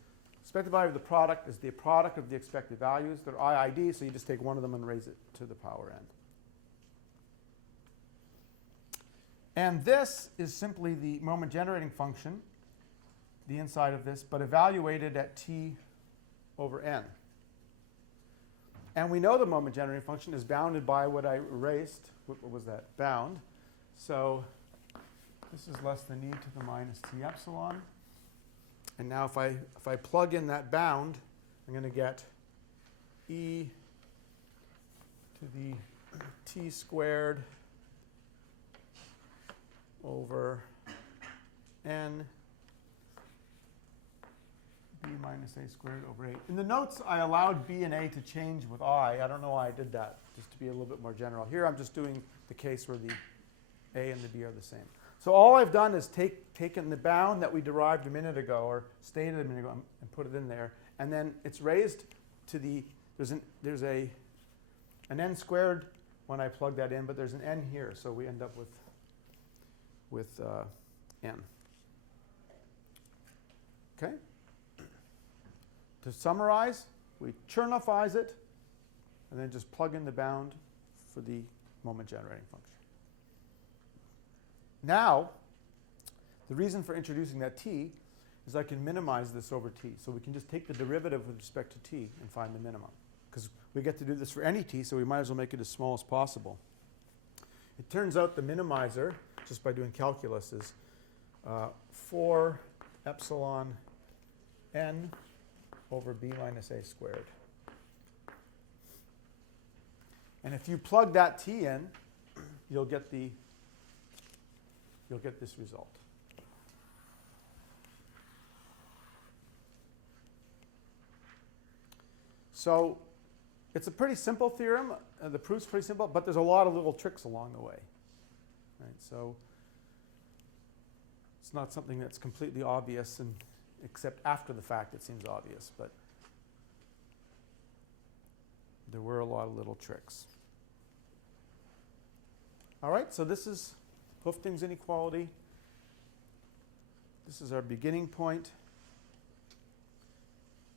expected value of the product is the product of the expected values. They're IID, so you just take one of them and raise it to the power n. And this is simply the moment generating function, the inside of this, but evaluated at t over n. And we know the moment generating function is bounded by what I erased. What was that? Bound. So this is less than e to the minus t epsilon. And now if I plug in that bound, I'm going to get e to the t squared over n b minus a squared over 8. In the notes, I allowed b and a to change with I. I don't know why I did that, just to be a little bit more general. Here I'm just doing the case where the a and the b are the same. So all I've done is taken the bound that we derived a minute ago, or stated a minute ago, and put it in there. And then it's raised to the, there's an n squared when I plug that in, but there's an n here. So we end up with n. Okay? To summarize, we Chernoff-ize it, and then just plug in the bound for the moment generating function. Now, the reason for introducing that t is I can minimize this over t. So we can just take the derivative with respect to t and find the minimum. Because we get to do this for any t, so we might as well make it as small as possible. It turns out the minimizer, just by doing calculus, is 4 epsilon n over b minus a squared. And if you plug that t in, you'll get this result. So it's a pretty simple theorem. The proof's pretty simple, but there's a lot of little tricks along the way. Right? So it's not something that's completely obvious, and except after the fact it seems obvious, but there were a lot of little tricks. All right, so this is Hoeffding's inequality. This is our beginning point.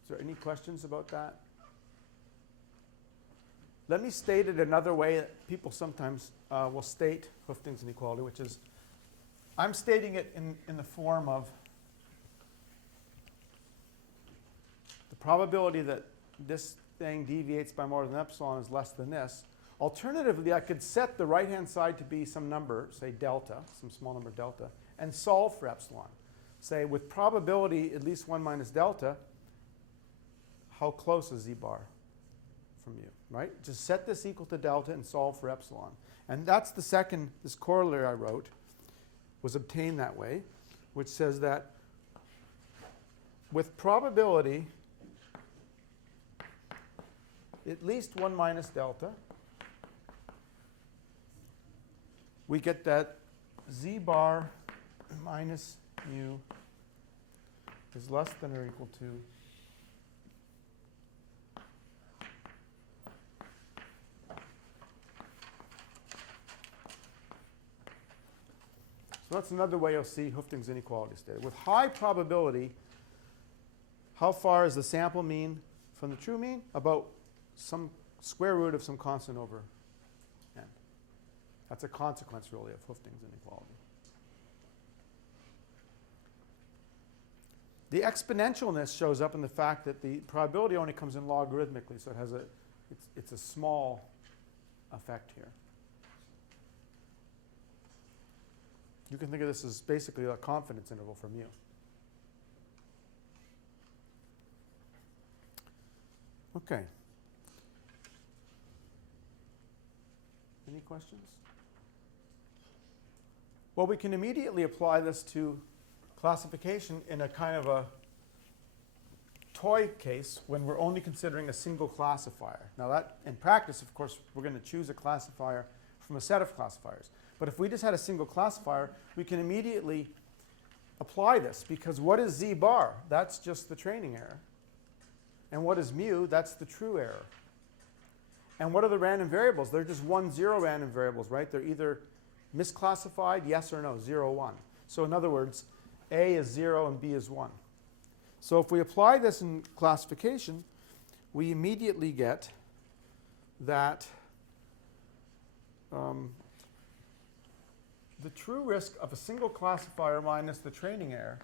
Is there any questions about that? Let me state it another way that people sometimes will state Hoeffding's inequality, which is I'm stating it in the form of the probability that this thing deviates by more than epsilon is less than this. Alternatively, I could set the right-hand side to be some number, say delta, some small number delta, and solve for epsilon. Say, with probability at least 1 minus delta, how close is z bar from you, right? Just set this equal to delta and solve for epsilon. And that's the second, this corollary I wrote was obtained that way, which says that with probability at least 1 minus delta, we get that z bar minus mu is less than or equal to that's another way you'll see Hooftings inequality stated. With high probability, how far is the sample mean from the true mean? About some square root of some constant over n. That's a consequence, really, of Hooftings inequality. The exponentialness shows up in the fact that the probability only comes in logarithmically, so it has it's a small effect here. You can think of this as basically a confidence interval for mu. Okay. Any questions? Well, we can immediately apply this to classification in a kind of a toy case when we're only considering a single classifier. Now that, in practice, of course, we're going to choose a classifier from a set of classifiers. But if we just had a single classifier, we can immediately apply this, because what is z bar? That's just the training error. And what is mu? That's the true error. And what are the random variables? They're just 1, 0 random variables, right? They're either misclassified, yes or no, 0, 1. So in other words, A is 0 and B is 1. So if we apply this in classification, we immediately get that the true risk of a single classifier minus the training error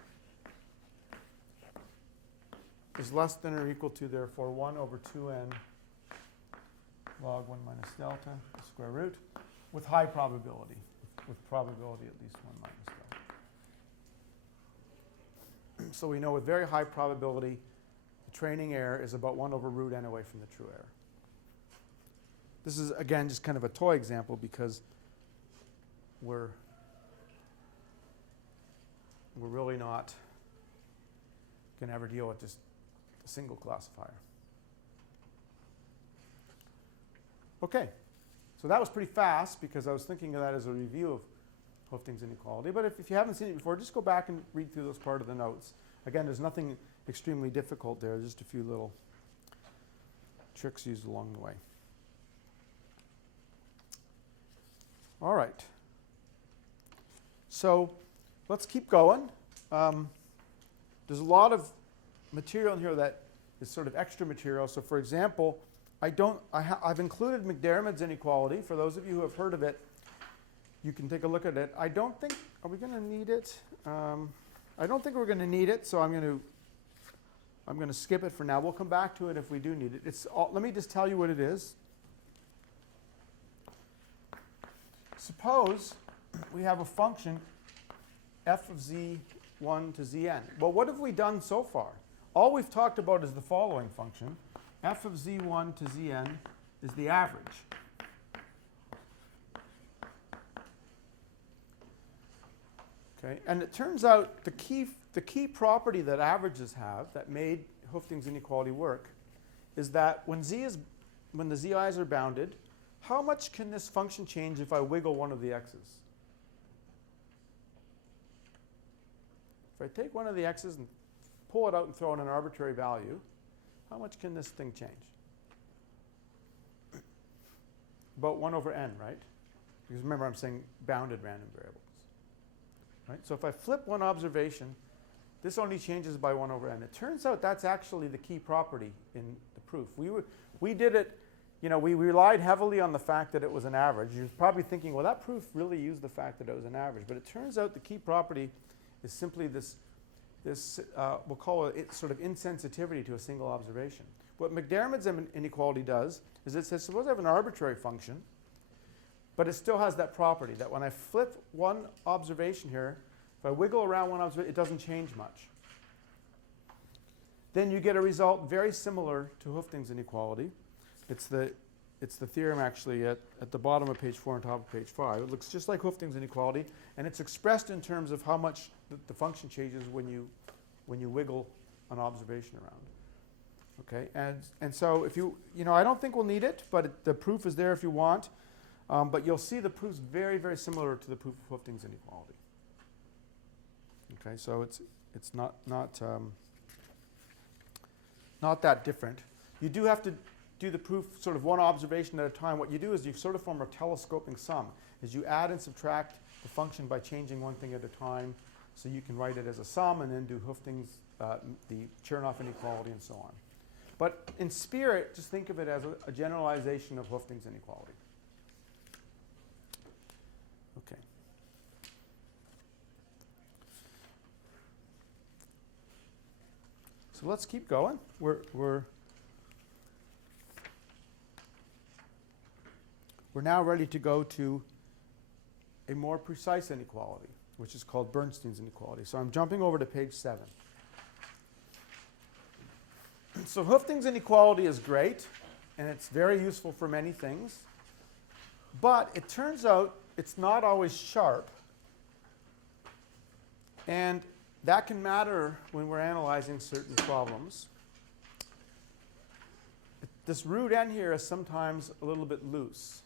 is less than or equal to, therefore, 1 over 2n log 1 minus delta, the square root, with high probability, with probability at least 1 minus delta. So we know with very high probability, the training error is about 1 over root n away from the true error. This is, again, just kind of a toy example because we're really not going to ever deal with just a single classifier. Okay, so that was pretty fast because I was thinking of that as a review of Hooftings inequality. But if you haven't seen it before, just go back and read through those part of the notes. Again, there's nothing extremely difficult there, just a few little tricks used along the way. All right. So let's keep going. There's a lot of material in here that is sort of extra material. So for example, I've included Mcdermott's inequality. For those of you who have heard of it, you can take a look at it. I don't think, are we going to need it? I don't think we're going to need it, so I'm going to skip it for now. We'll come back to it if we do need it. Let me just tell you what it is. Suppose we have a function f of z1 to zn. Well, what have we done so far? All we've talked about is the following function. F of z1 to zn is the average. Okay, and it turns out the key property that averages have that made Hooftings inequality work is that when the zi's are bounded, how much can this function change if I wiggle one of the x's? If I take one of the x's and pull it out and throw in an arbitrary value, how much can this thing change? About 1 over n, right? Because remember, I'm saying bounded random variables. Right? So if I flip one observation, this only changes by 1 over n. It turns out that's actually the key property in the proof. We did it, we relied heavily on the fact that it was an average. You're probably thinking, well, that proof really used the fact that it was an average. But it turns out the key property is simply this we'll call it sort of insensitivity to a single observation. What Mcdermott's inequality does is it says, suppose I have an arbitrary function, but it still has that property that when I flip one observation here, if I wiggle around one observation, it doesn't change much. Then you get a result very similar to Hooftings inequality. It's the theorem actually at the bottom of page 4 and top of page 5. It looks just like Hooftings inequality, and it's expressed in terms of how much the function changes when you wiggle an observation around. Okay, and so if I don't think we'll need it, but the proof is there if you want. But you'll see the proof's very, very similar to the proof of Hooftings inequality. Okay, so it's not that different. You do have to do the proof sort of one observation at a time. What you do is you sort of form a telescoping sum. As you add and subtract the function by changing one thing at a time. So you can write it as a sum and then do Hooftings, the Chernoff inequality and so on. But in spirit, just think of it as a generalization of Hooftings inequality. Okay. So let's keep going. We're now ready to go to a more precise inequality, which is called Bernstein's inequality. So I'm jumping over to page 7. So Hooftings inequality is great, and it's very useful for many things. But it turns out it's not always sharp. And that can matter when we're analyzing certain problems. This root n here is sometimes a little bit loose.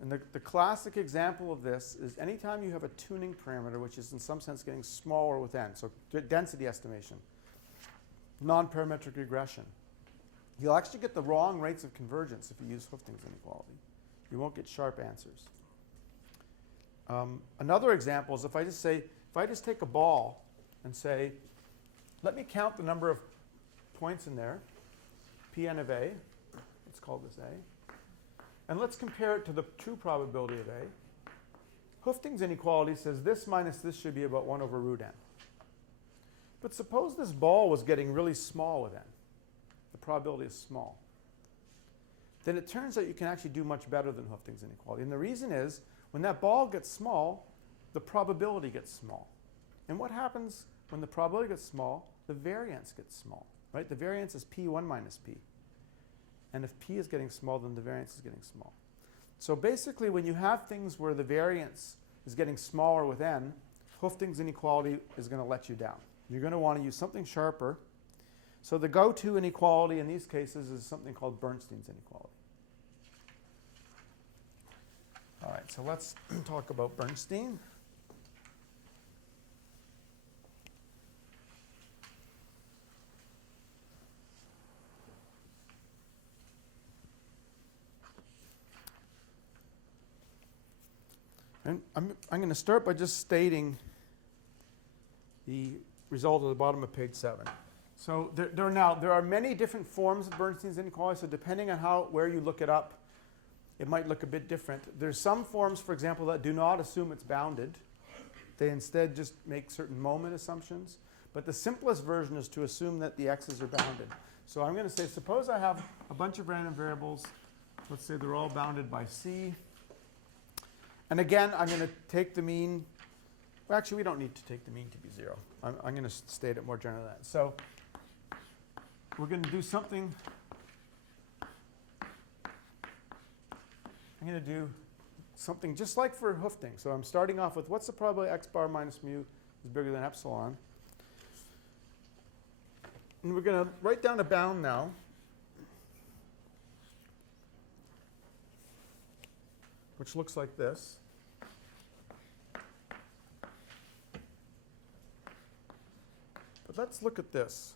And the classic example of this is anytime you have a tuning parameter, which is in some sense getting smaller with n, so density estimation, non-parametric regression, you'll actually get the wrong rates of convergence if you use Hooftings inequality. You won't get sharp answers. Another example is if I just take a ball and say, let me count the number of points in there, Pn of A, let's call this A, and let's compare it to the true probability of A. Hooftings inequality says this minus this should be about 1 over root n. But suppose this ball was getting really small with n. The probability is small. Then it turns out you can actually do much better than Hooftings inequality. And the reason is, when that ball gets small, the probability gets small. And what happens when the probability gets small? The variance gets small, right? The variance is P1 minus P. And if P is getting small, then the variance is getting small. So basically, when you have things where the variance is getting smaller with n, Hooftings inequality is going to let you down. You're going to want to use something sharper. So the go-to inequality in these cases is something called Bernstein's inequality. All right, so let's talk about Bernstein. And I'm going to start by just stating the result at the bottom of page 7. So there are many different forms of Bernstein's inequality, so depending on where you look it up, it might look a bit different. There's some forms, for example, that do not assume it's bounded. They instead just make certain moment assumptions. But the simplest version is to assume that the x's are bounded. So I'm going to say, suppose I have a bunch of random variables. Let's say they're all bounded by C. And again, I'm going to take the mean. Well, actually, we don't need to take the mean to be 0. I'm going to state it more generally than that. So we're going to do something. I'm going to do something just like for Hoofting. So I'm starting off with what's the probability x bar minus mu is bigger than epsilon. And we're going to write down a bound now. Which looks like this. But let's look at this.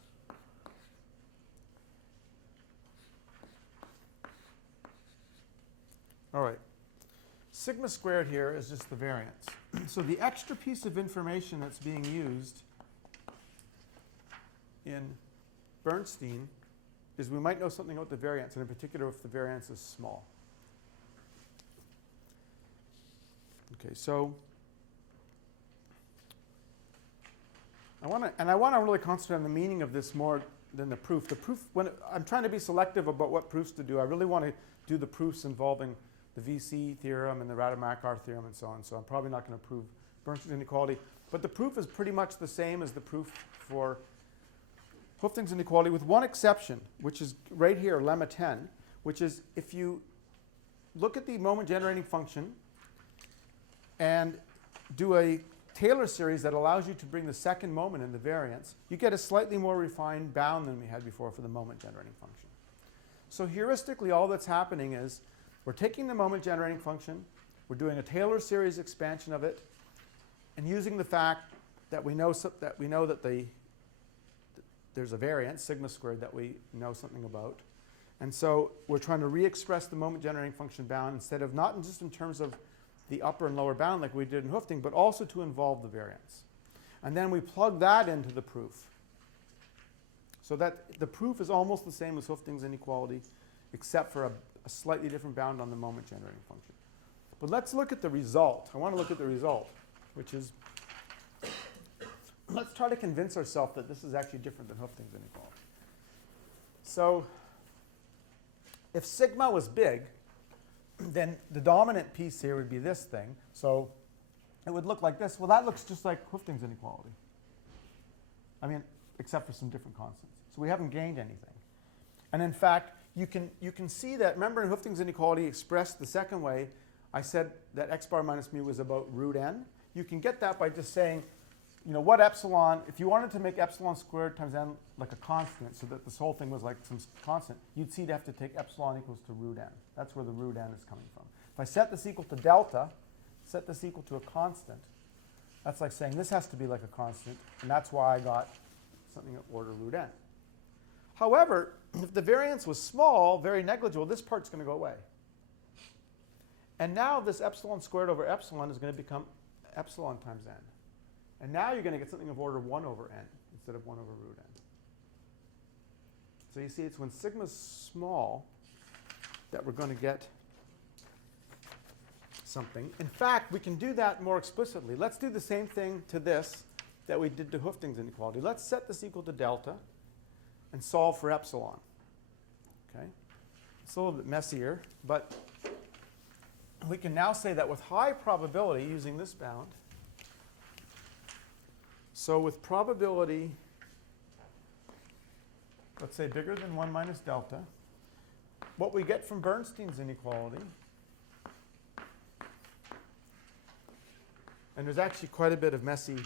All right. Sigma squared here is just the variance. So the extra piece of information that's being used in Bernstein is we might know something about the variance, and in particular if the variance is small. Okay, so I want to really concentrate on the meaning of this more than the proof. The proof, I'm trying to be selective about what proofs to do. I really want to do the proofs involving the VC theorem and the Radamakar theorem and so on. So I'm probably not going to prove Bernstein's inequality. But the proof is pretty much the same as the proof for Hooftings inequality, with one exception, which is right here, lemma 10, which is if you look at the moment generating function and do a Taylor series that allows you to bring the second moment in the variance, you get a slightly more refined bound than we had before for the moment generating function. So heuristically, all that's happening is we're taking the moment generating function, we're doing a Taylor series expansion of it, and using the fact that we know that there's a variance, sigma squared, that we know something about. And so we're trying to re-express the moment generating function bound instead of not just in terms of the upper and lower bound like we did in Hoofting, but also to involve the variance. And then we plug that into the proof. So that the proof is almost the same as Hoofting's inequality, except for a slightly different bound on the moment generating function. But let's look at the result. I want to look at the result, which is, let's try to convince ourselves that this is actually different than Hoofting's inequality. So if sigma was big, then the dominant piece here would be this thing. So it would look like this. Well, that looks just like Hoofting's inequality. I mean, except for some different constants. So we haven't gained anything. And in fact, you can see that, remember in Hoofting's inequality expressed the second way, I said that x bar minus mu was about root n. You can get that by just saying, you know, what epsilon, if you wanted to make epsilon squared times n like a constant, so that this whole thing was like some constant, you'd see to have to take epsilon equals to root n. That's where the root n is coming from. If I set this equal to delta, set this equal to a constant, that's like saying this has to be like a constant, and that's why I got something of order root n. However, if the variance was small, very negligible, this part's going to go away. And now this epsilon squared over epsilon is going to become epsilon times n. And now you're going to get something of order 1 over n instead of 1 over root n. So you see, it's when sigma's small that we're going to get something. In fact, we can do that more explicitly. Let's do the same thing to this that we did to Hoofting's inequality. Let's set this equal to delta and solve for epsilon. Okay? It's a little bit messier, but we can now say that with high probability using this bound, so with probability, let's say bigger than 1 minus delta, what we get from Bernstein's inequality, and there's actually quite a bit of messy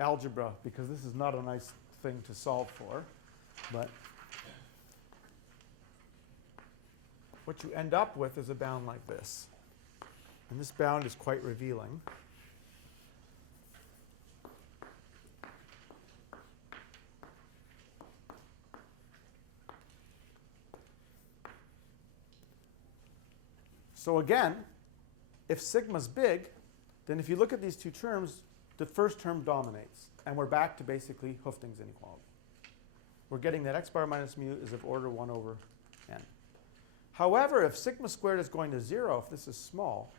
algebra because this is not a nice thing to solve for, but what you end up with is a bound like this. And this bound is quite revealing. So again, if sigma's big, then if you look at these two terms, the first term dominates. And we're back to basically Hoofting's inequality. We're getting that x bar minus mu is of order 1 over n. However, if sigma squared is going to 0, if this is small,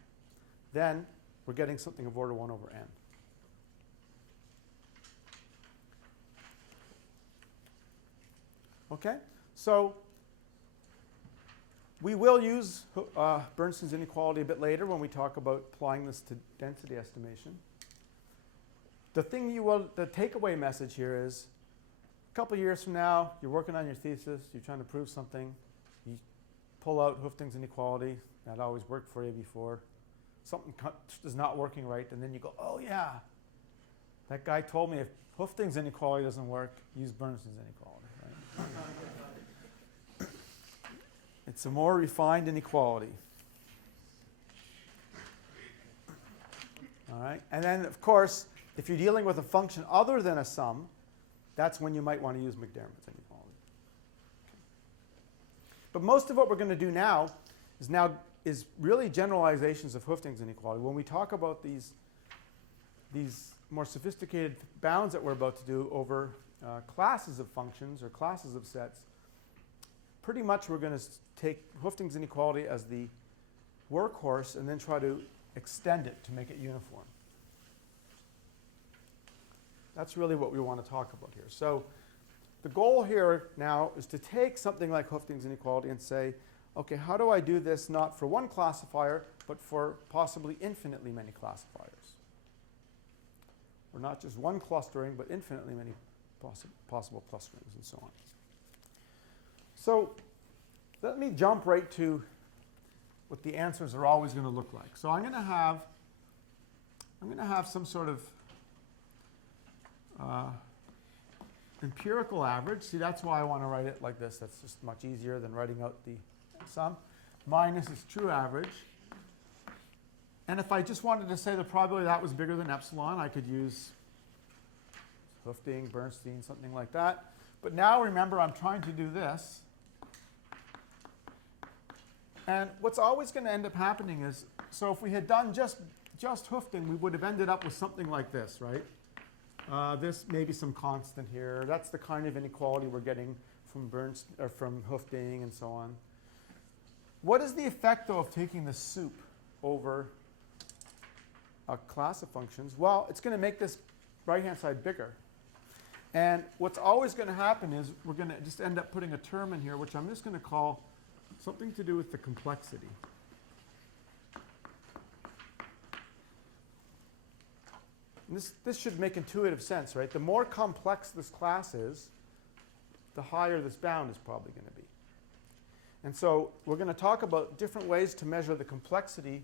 then we're getting something of order 1 over n. Okay? So we will use Bernstein's inequality a bit later when we talk about applying this to density estimation. The takeaway message here is, a couple of years from now, you're working on your thesis, you're trying to prove something, you pull out Hoofting's inequality, that always worked for you before, something is not working right, and then you go, oh yeah, that guy told me if Hoofting's inequality doesn't work, use Bernstein's inequality. Right? It's a more refined inequality. All right, and then of course, if you're dealing with a function other than a sum, that's when you might want to use Mcdermott's inequality. Okay. But most of what we're going to do now is really generalizations of Hoofting's inequality. When we talk about these more sophisticated bounds that we're about to do over classes of functions or classes of sets, pretty much we're going to take Hoofting's inequality as the workhorse and then try to extend it to make it uniform. That's really what we want to talk about here. So the goal here now is to take something like Hoofting's inequality and say, okay, how do I do this not for one classifier, but for possibly infinitely many classifiers? Or not just one clustering, but infinitely many possible clusterings and so on. So let me jump right to what the answers are always going to look like. So I'm going to have some sort of empirical average. See, that's why I want to write it like this. That's just much easier than writing out the sum. Minus is true average. And if I just wanted to say the probability that was bigger than epsilon, I could use Hoofting, Bernstein, something like that. But now remember, I'm trying to do this. And what's always going to end up happening is So if we had done just Hoofting, we would have ended up with something like this, right? This may be some constant here. That's the kind of inequality we're getting from Bernstein or from Hoofting and so on. What is the effect, though, of taking the soup over a class of functions? Well, it's going to make this right-hand side bigger. And what's always going to happen is we're going to just end up putting a term in here, which I'm just going to call something to do with the complexity. And this should make intuitive sense, right? The more complex this class is, the higher this bound is probably going to be. And so we're going to talk about different ways to measure the complexity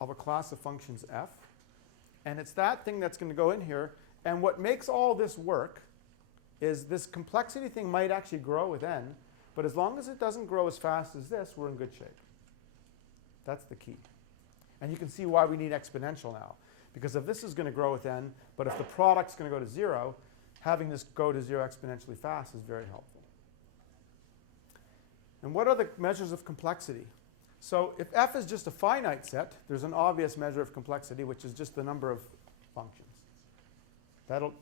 of a class of functions f. And it's that thing that's going to go in here. And what makes all this work is this complexity thing might actually grow with n, but as long as it doesn't grow as fast as this, we're in good shape. That's the key. And you can see why we need exponential now. Because if this is going to grow with n, but if the product's going to go to 0, having this go to 0 exponentially fast is very helpful. And what are the measures of complexity? So if f is just a finite set, there's an obvious measure of complexity, which is just the number of functions.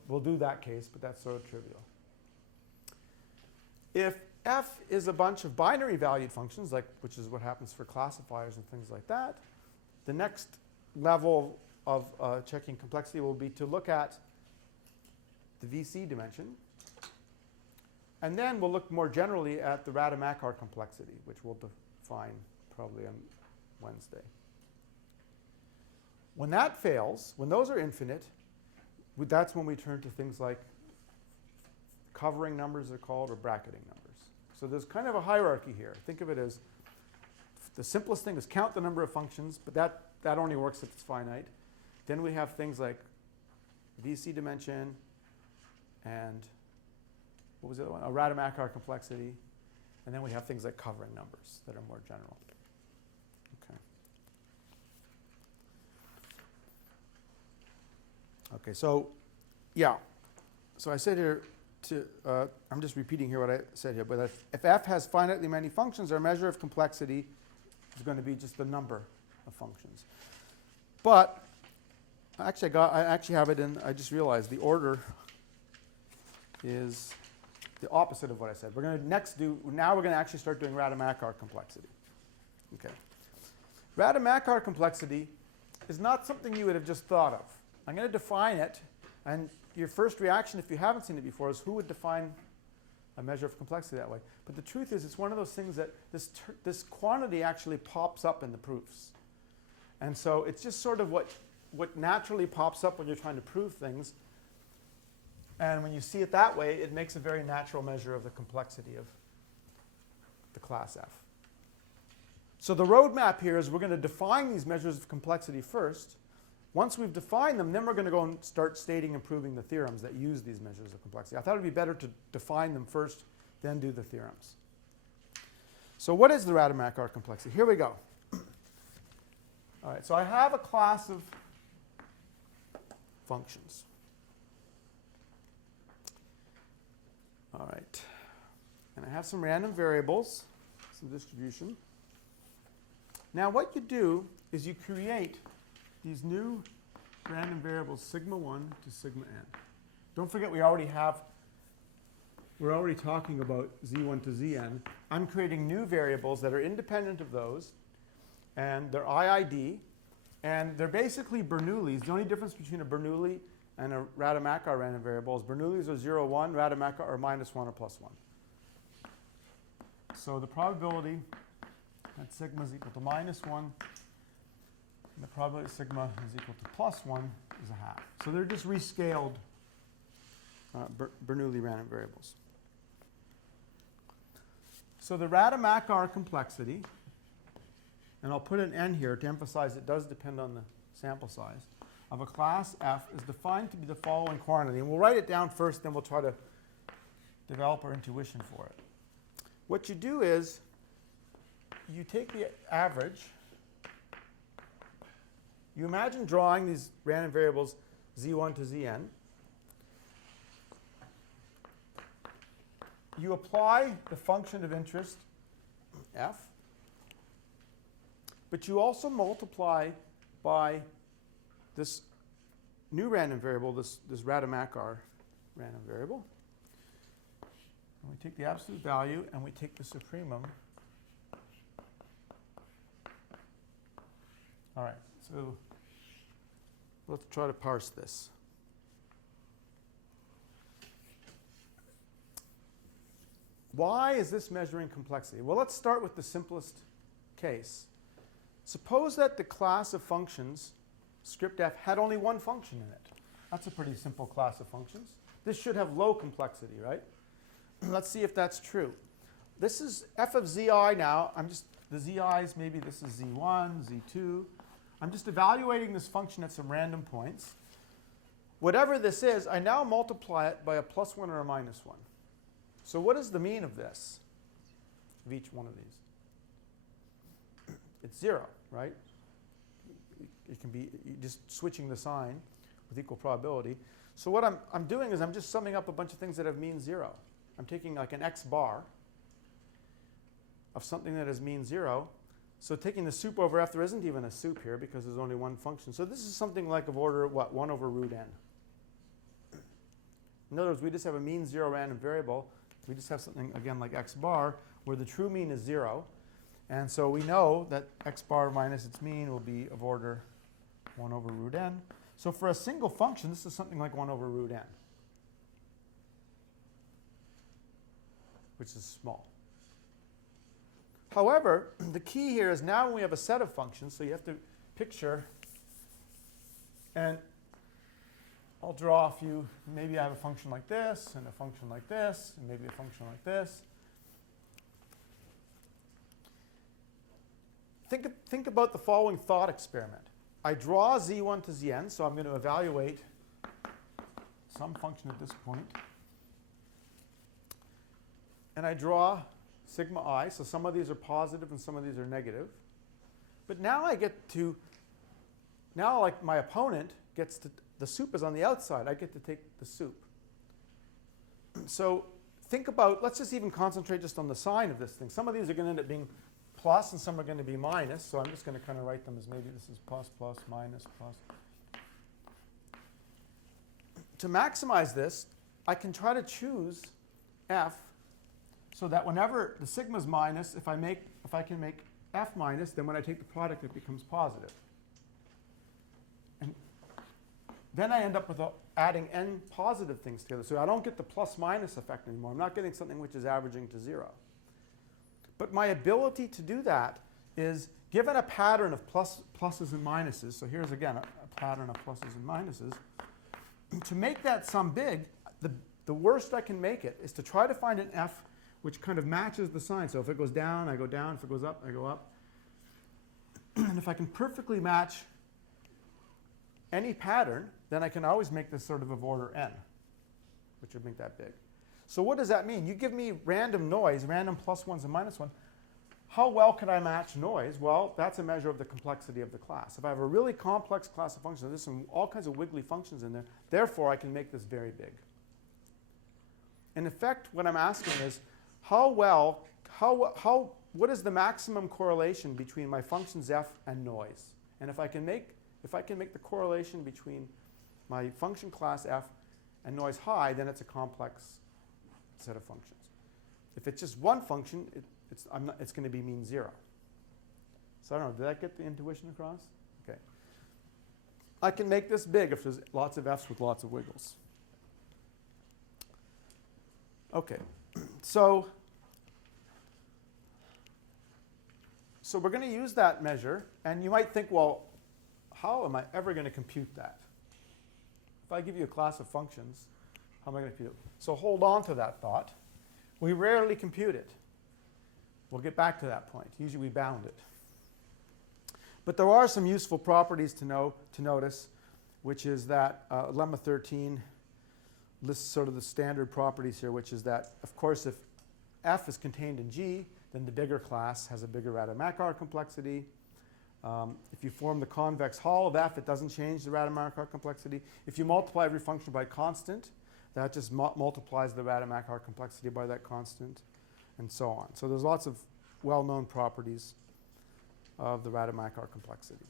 We'll do that case, but that's sort of trivial. If f is a bunch of binary valued functions, which is what happens for classifiers and things like that, the next level of checking complexity will be to look at the VC dimension. And then we'll look more generally at the Radamakar complexity, which we'll define probably on Wednesday. When that fails, when those are infinite, that's when we turn to things like covering numbers, they're called, or bracketing numbers. So there's kind of a hierarchy here. Think of it as the simplest thing is count the number of functions, but that only works if it's finite. Then we have things like VC dimension and what was the other one? A Radamakar complexity. And then we have things like covering numbers that are more general. Okay. Okay, so yeah. So I said here I'm just repeating here what I said here, but if f has finitely many functions, our measure of complexity is going to be just the number of functions. But I actually have it in, I just realized the order is the opposite of what I said. We're going to now we're going to actually start doing Radamakar complexity. Okay. Radamakar complexity is not something you would have just thought of. I'm going to define it, and your first reaction, if you haven't seen it before, is who would define a measure of complexity that way? But the truth is, it's one of those things that this quantity actually pops up in the proofs. And so it's just sort of what naturally pops up when you're trying to prove things. And when you see it that way, it makes a very natural measure of the complexity of the class F. So the roadmap here is we're going to define these measures of complexity first. Once we've defined them, then we're going to go and start stating and proving the theorems that use these measures of complexity. I thought it would be better to define them first, then do the theorems. So what is the Radamakar complexity? Here we go. All right, so I have a class of functions. All right. And I have some random variables, some distribution. Now what you do is you create these new random variables sigma 1 to sigma n. Don't forget we're already talking about z1 to zn. I'm creating new variables that are independent of those, and they're IID, and they're basically Bernoullis. The only difference between a Bernoulli and a Radamakar random variable is Bernoullis are 0, 1, Radamakar are -1 or +1. So the probability that sigma is equal to -1 and the probability sigma is equal to +1 is 1/2. So they're just rescaled Bernoulli random variables. So the Radamakar complexity, and I'll put an n here to emphasize it does depend on the sample size, of a class F is defined to be the following quantity. And we'll write it down first, then we'll try to develop our intuition for it. What you do is you take the average. You imagine drawing these random variables z1 to zn. You apply the function of interest f, but you also multiply by this new random variable, this Radamakar random variable. And we take the absolute value and we take the supremum. All right, so let's try to parse this. Why is this measuring complexity? Well, let's start with the simplest case. Suppose that the class of functions, script f, had only one function in it. That's a pretty simple class of functions. This should have low complexity, right? Let's see if that's true. This is f of zi now. The zi's, maybe this is z1, z2. I'm just evaluating this function at some random points. Whatever this is, I now multiply it by a +1 or a -1. So what is the mean of this, of each one of these? It's 0, right? It can be just switching the sign with equal probability. So what I'm doing is I'm just summing up a bunch of things that have mean 0. I'm taking like an x bar of something that has mean 0. So taking the sup over f, there isn't even a sup here because there's only one function. So this is something like of order, what, 1 over root n. In other words, we just have a mean 0 random variable. We just have something, again, like x bar, where the true mean is 0. And so we know that x bar minus its mean will be of order 1 over root n. So for a single function, this is something like 1 over root n, which is small. However, the key here is now we have a set of functions, so you have to picture, and I'll draw a few. Maybe I have a function like this, and a function like this, and maybe a function like this. Think about the following thought experiment. I draw z1 to zn, so I'm going to evaluate some function at this point. And I draw sigma I, so some of these are positive and some of these are negative. But now I get to, now like my opponent gets to, the sup is on the outside. I get to take the sup. So think about, let's just even concentrate just on the sign of this thing. Some of these are going to end up being plus and some are going to be minus. So I'm just going to kind of write them as maybe this is plus, plus, minus, plus. To maximize this, I can try to choose f so that whenever the sigma is minus, if I can make f minus, then when I take the product, it becomes positive. And then I end up with adding n positive things together. So I don't get the plus-minus effect anymore. I'm not getting something which is averaging to 0. But my ability to do that is, given a pattern of pluses and minuses, so here's again a pattern of pluses and minuses, to make that sum big, the worst I can make it is to try to find an f which kind of matches the sign. So if it goes down, I go down. If it goes up, I go up. And if I can perfectly match any pattern, then I can always make this sort of order n, which would make that big. So what does that mean? You give me random noise, random +1s and -1. How well can I match noise? Well, that's a measure of the complexity of the class. If I have a really complex class of functions, there's all kinds of wiggly functions in there. Therefore, I can make this very big. In effect, what I'm asking is, what is the maximum correlation between my functions f and noise? And if I can make the correlation between my function class f and noise high, then it's a complex set of functions. If it's just one function, it's going to be mean 0. So I don't know, did that get the intuition across? Okay. I can make this big if there's lots of f's with lots of wiggles. Okay, so we're going to use that measure, and you might think, well, how am I ever going to compute that? If I give you a class of functions, how am I going to compute it? So hold on to that thought. We rarely compute it. We'll get back to that point. Usually we bound it. But there are some useful properties to notice, which is that lemma 13 lists sort of the standard properties here, which is that, of course, if f is contained in G, then the bigger class has a bigger Radamakar complexity. If you form the convex Hall of f, it doesn't change the Radamakar complexity. If you multiply every function by constant, that just multiplies the Radamakar complexity by that constant, and so on. So there's lots of well-known properties of the Radamakar complexity.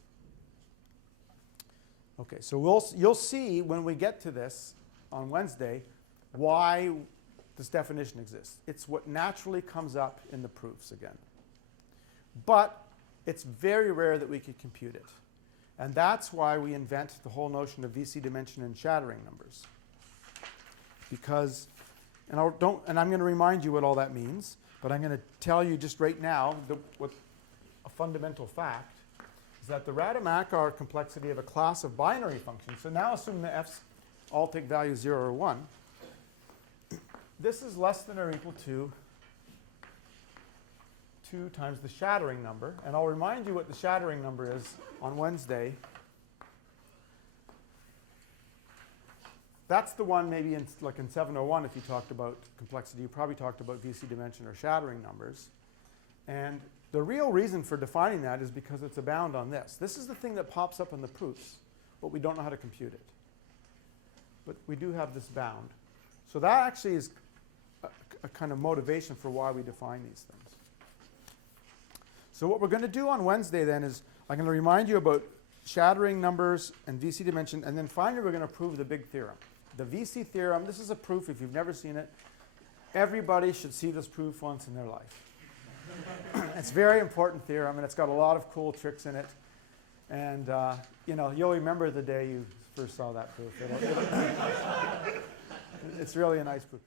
Okay, so you'll see when we get to this on Wednesday why this definition exists. It's what naturally comes up in the proofs again. But it's very rare that we could compute it. And that's why we invent the whole notion of VC dimension and shattering numbers. Because, and I'm going to remind you what all that means, but I'm going to tell you just right now what a fundamental fact is that the Radamakar complexity of a class of binary functions, so now assume the f's all take values 0 or 1, this is less than or equal to 2 times the shattering number. And I'll remind you what the shattering number is on Wednesday. That's the one maybe in 701 if you talked about complexity, you probably talked about VC dimension or shattering numbers. And the real reason for defining that is because it's a bound on this. This is the thing that pops up in the proofs, but we don't know how to compute it. But we do have this bound. So that actually is a kind of motivation for why we define these things. So what we're going to do on Wednesday then is I'm going to remind you about shattering numbers and VC dimension, and then finally we're going to prove the big theorem. The VC theorem, this is a proof if you've never seen it. Everybody should see this proof once in their life. It's a very important theorem, and it's got a lot of cool tricks in it. And you'll remember the day you first saw that proof. It's really a nice proof.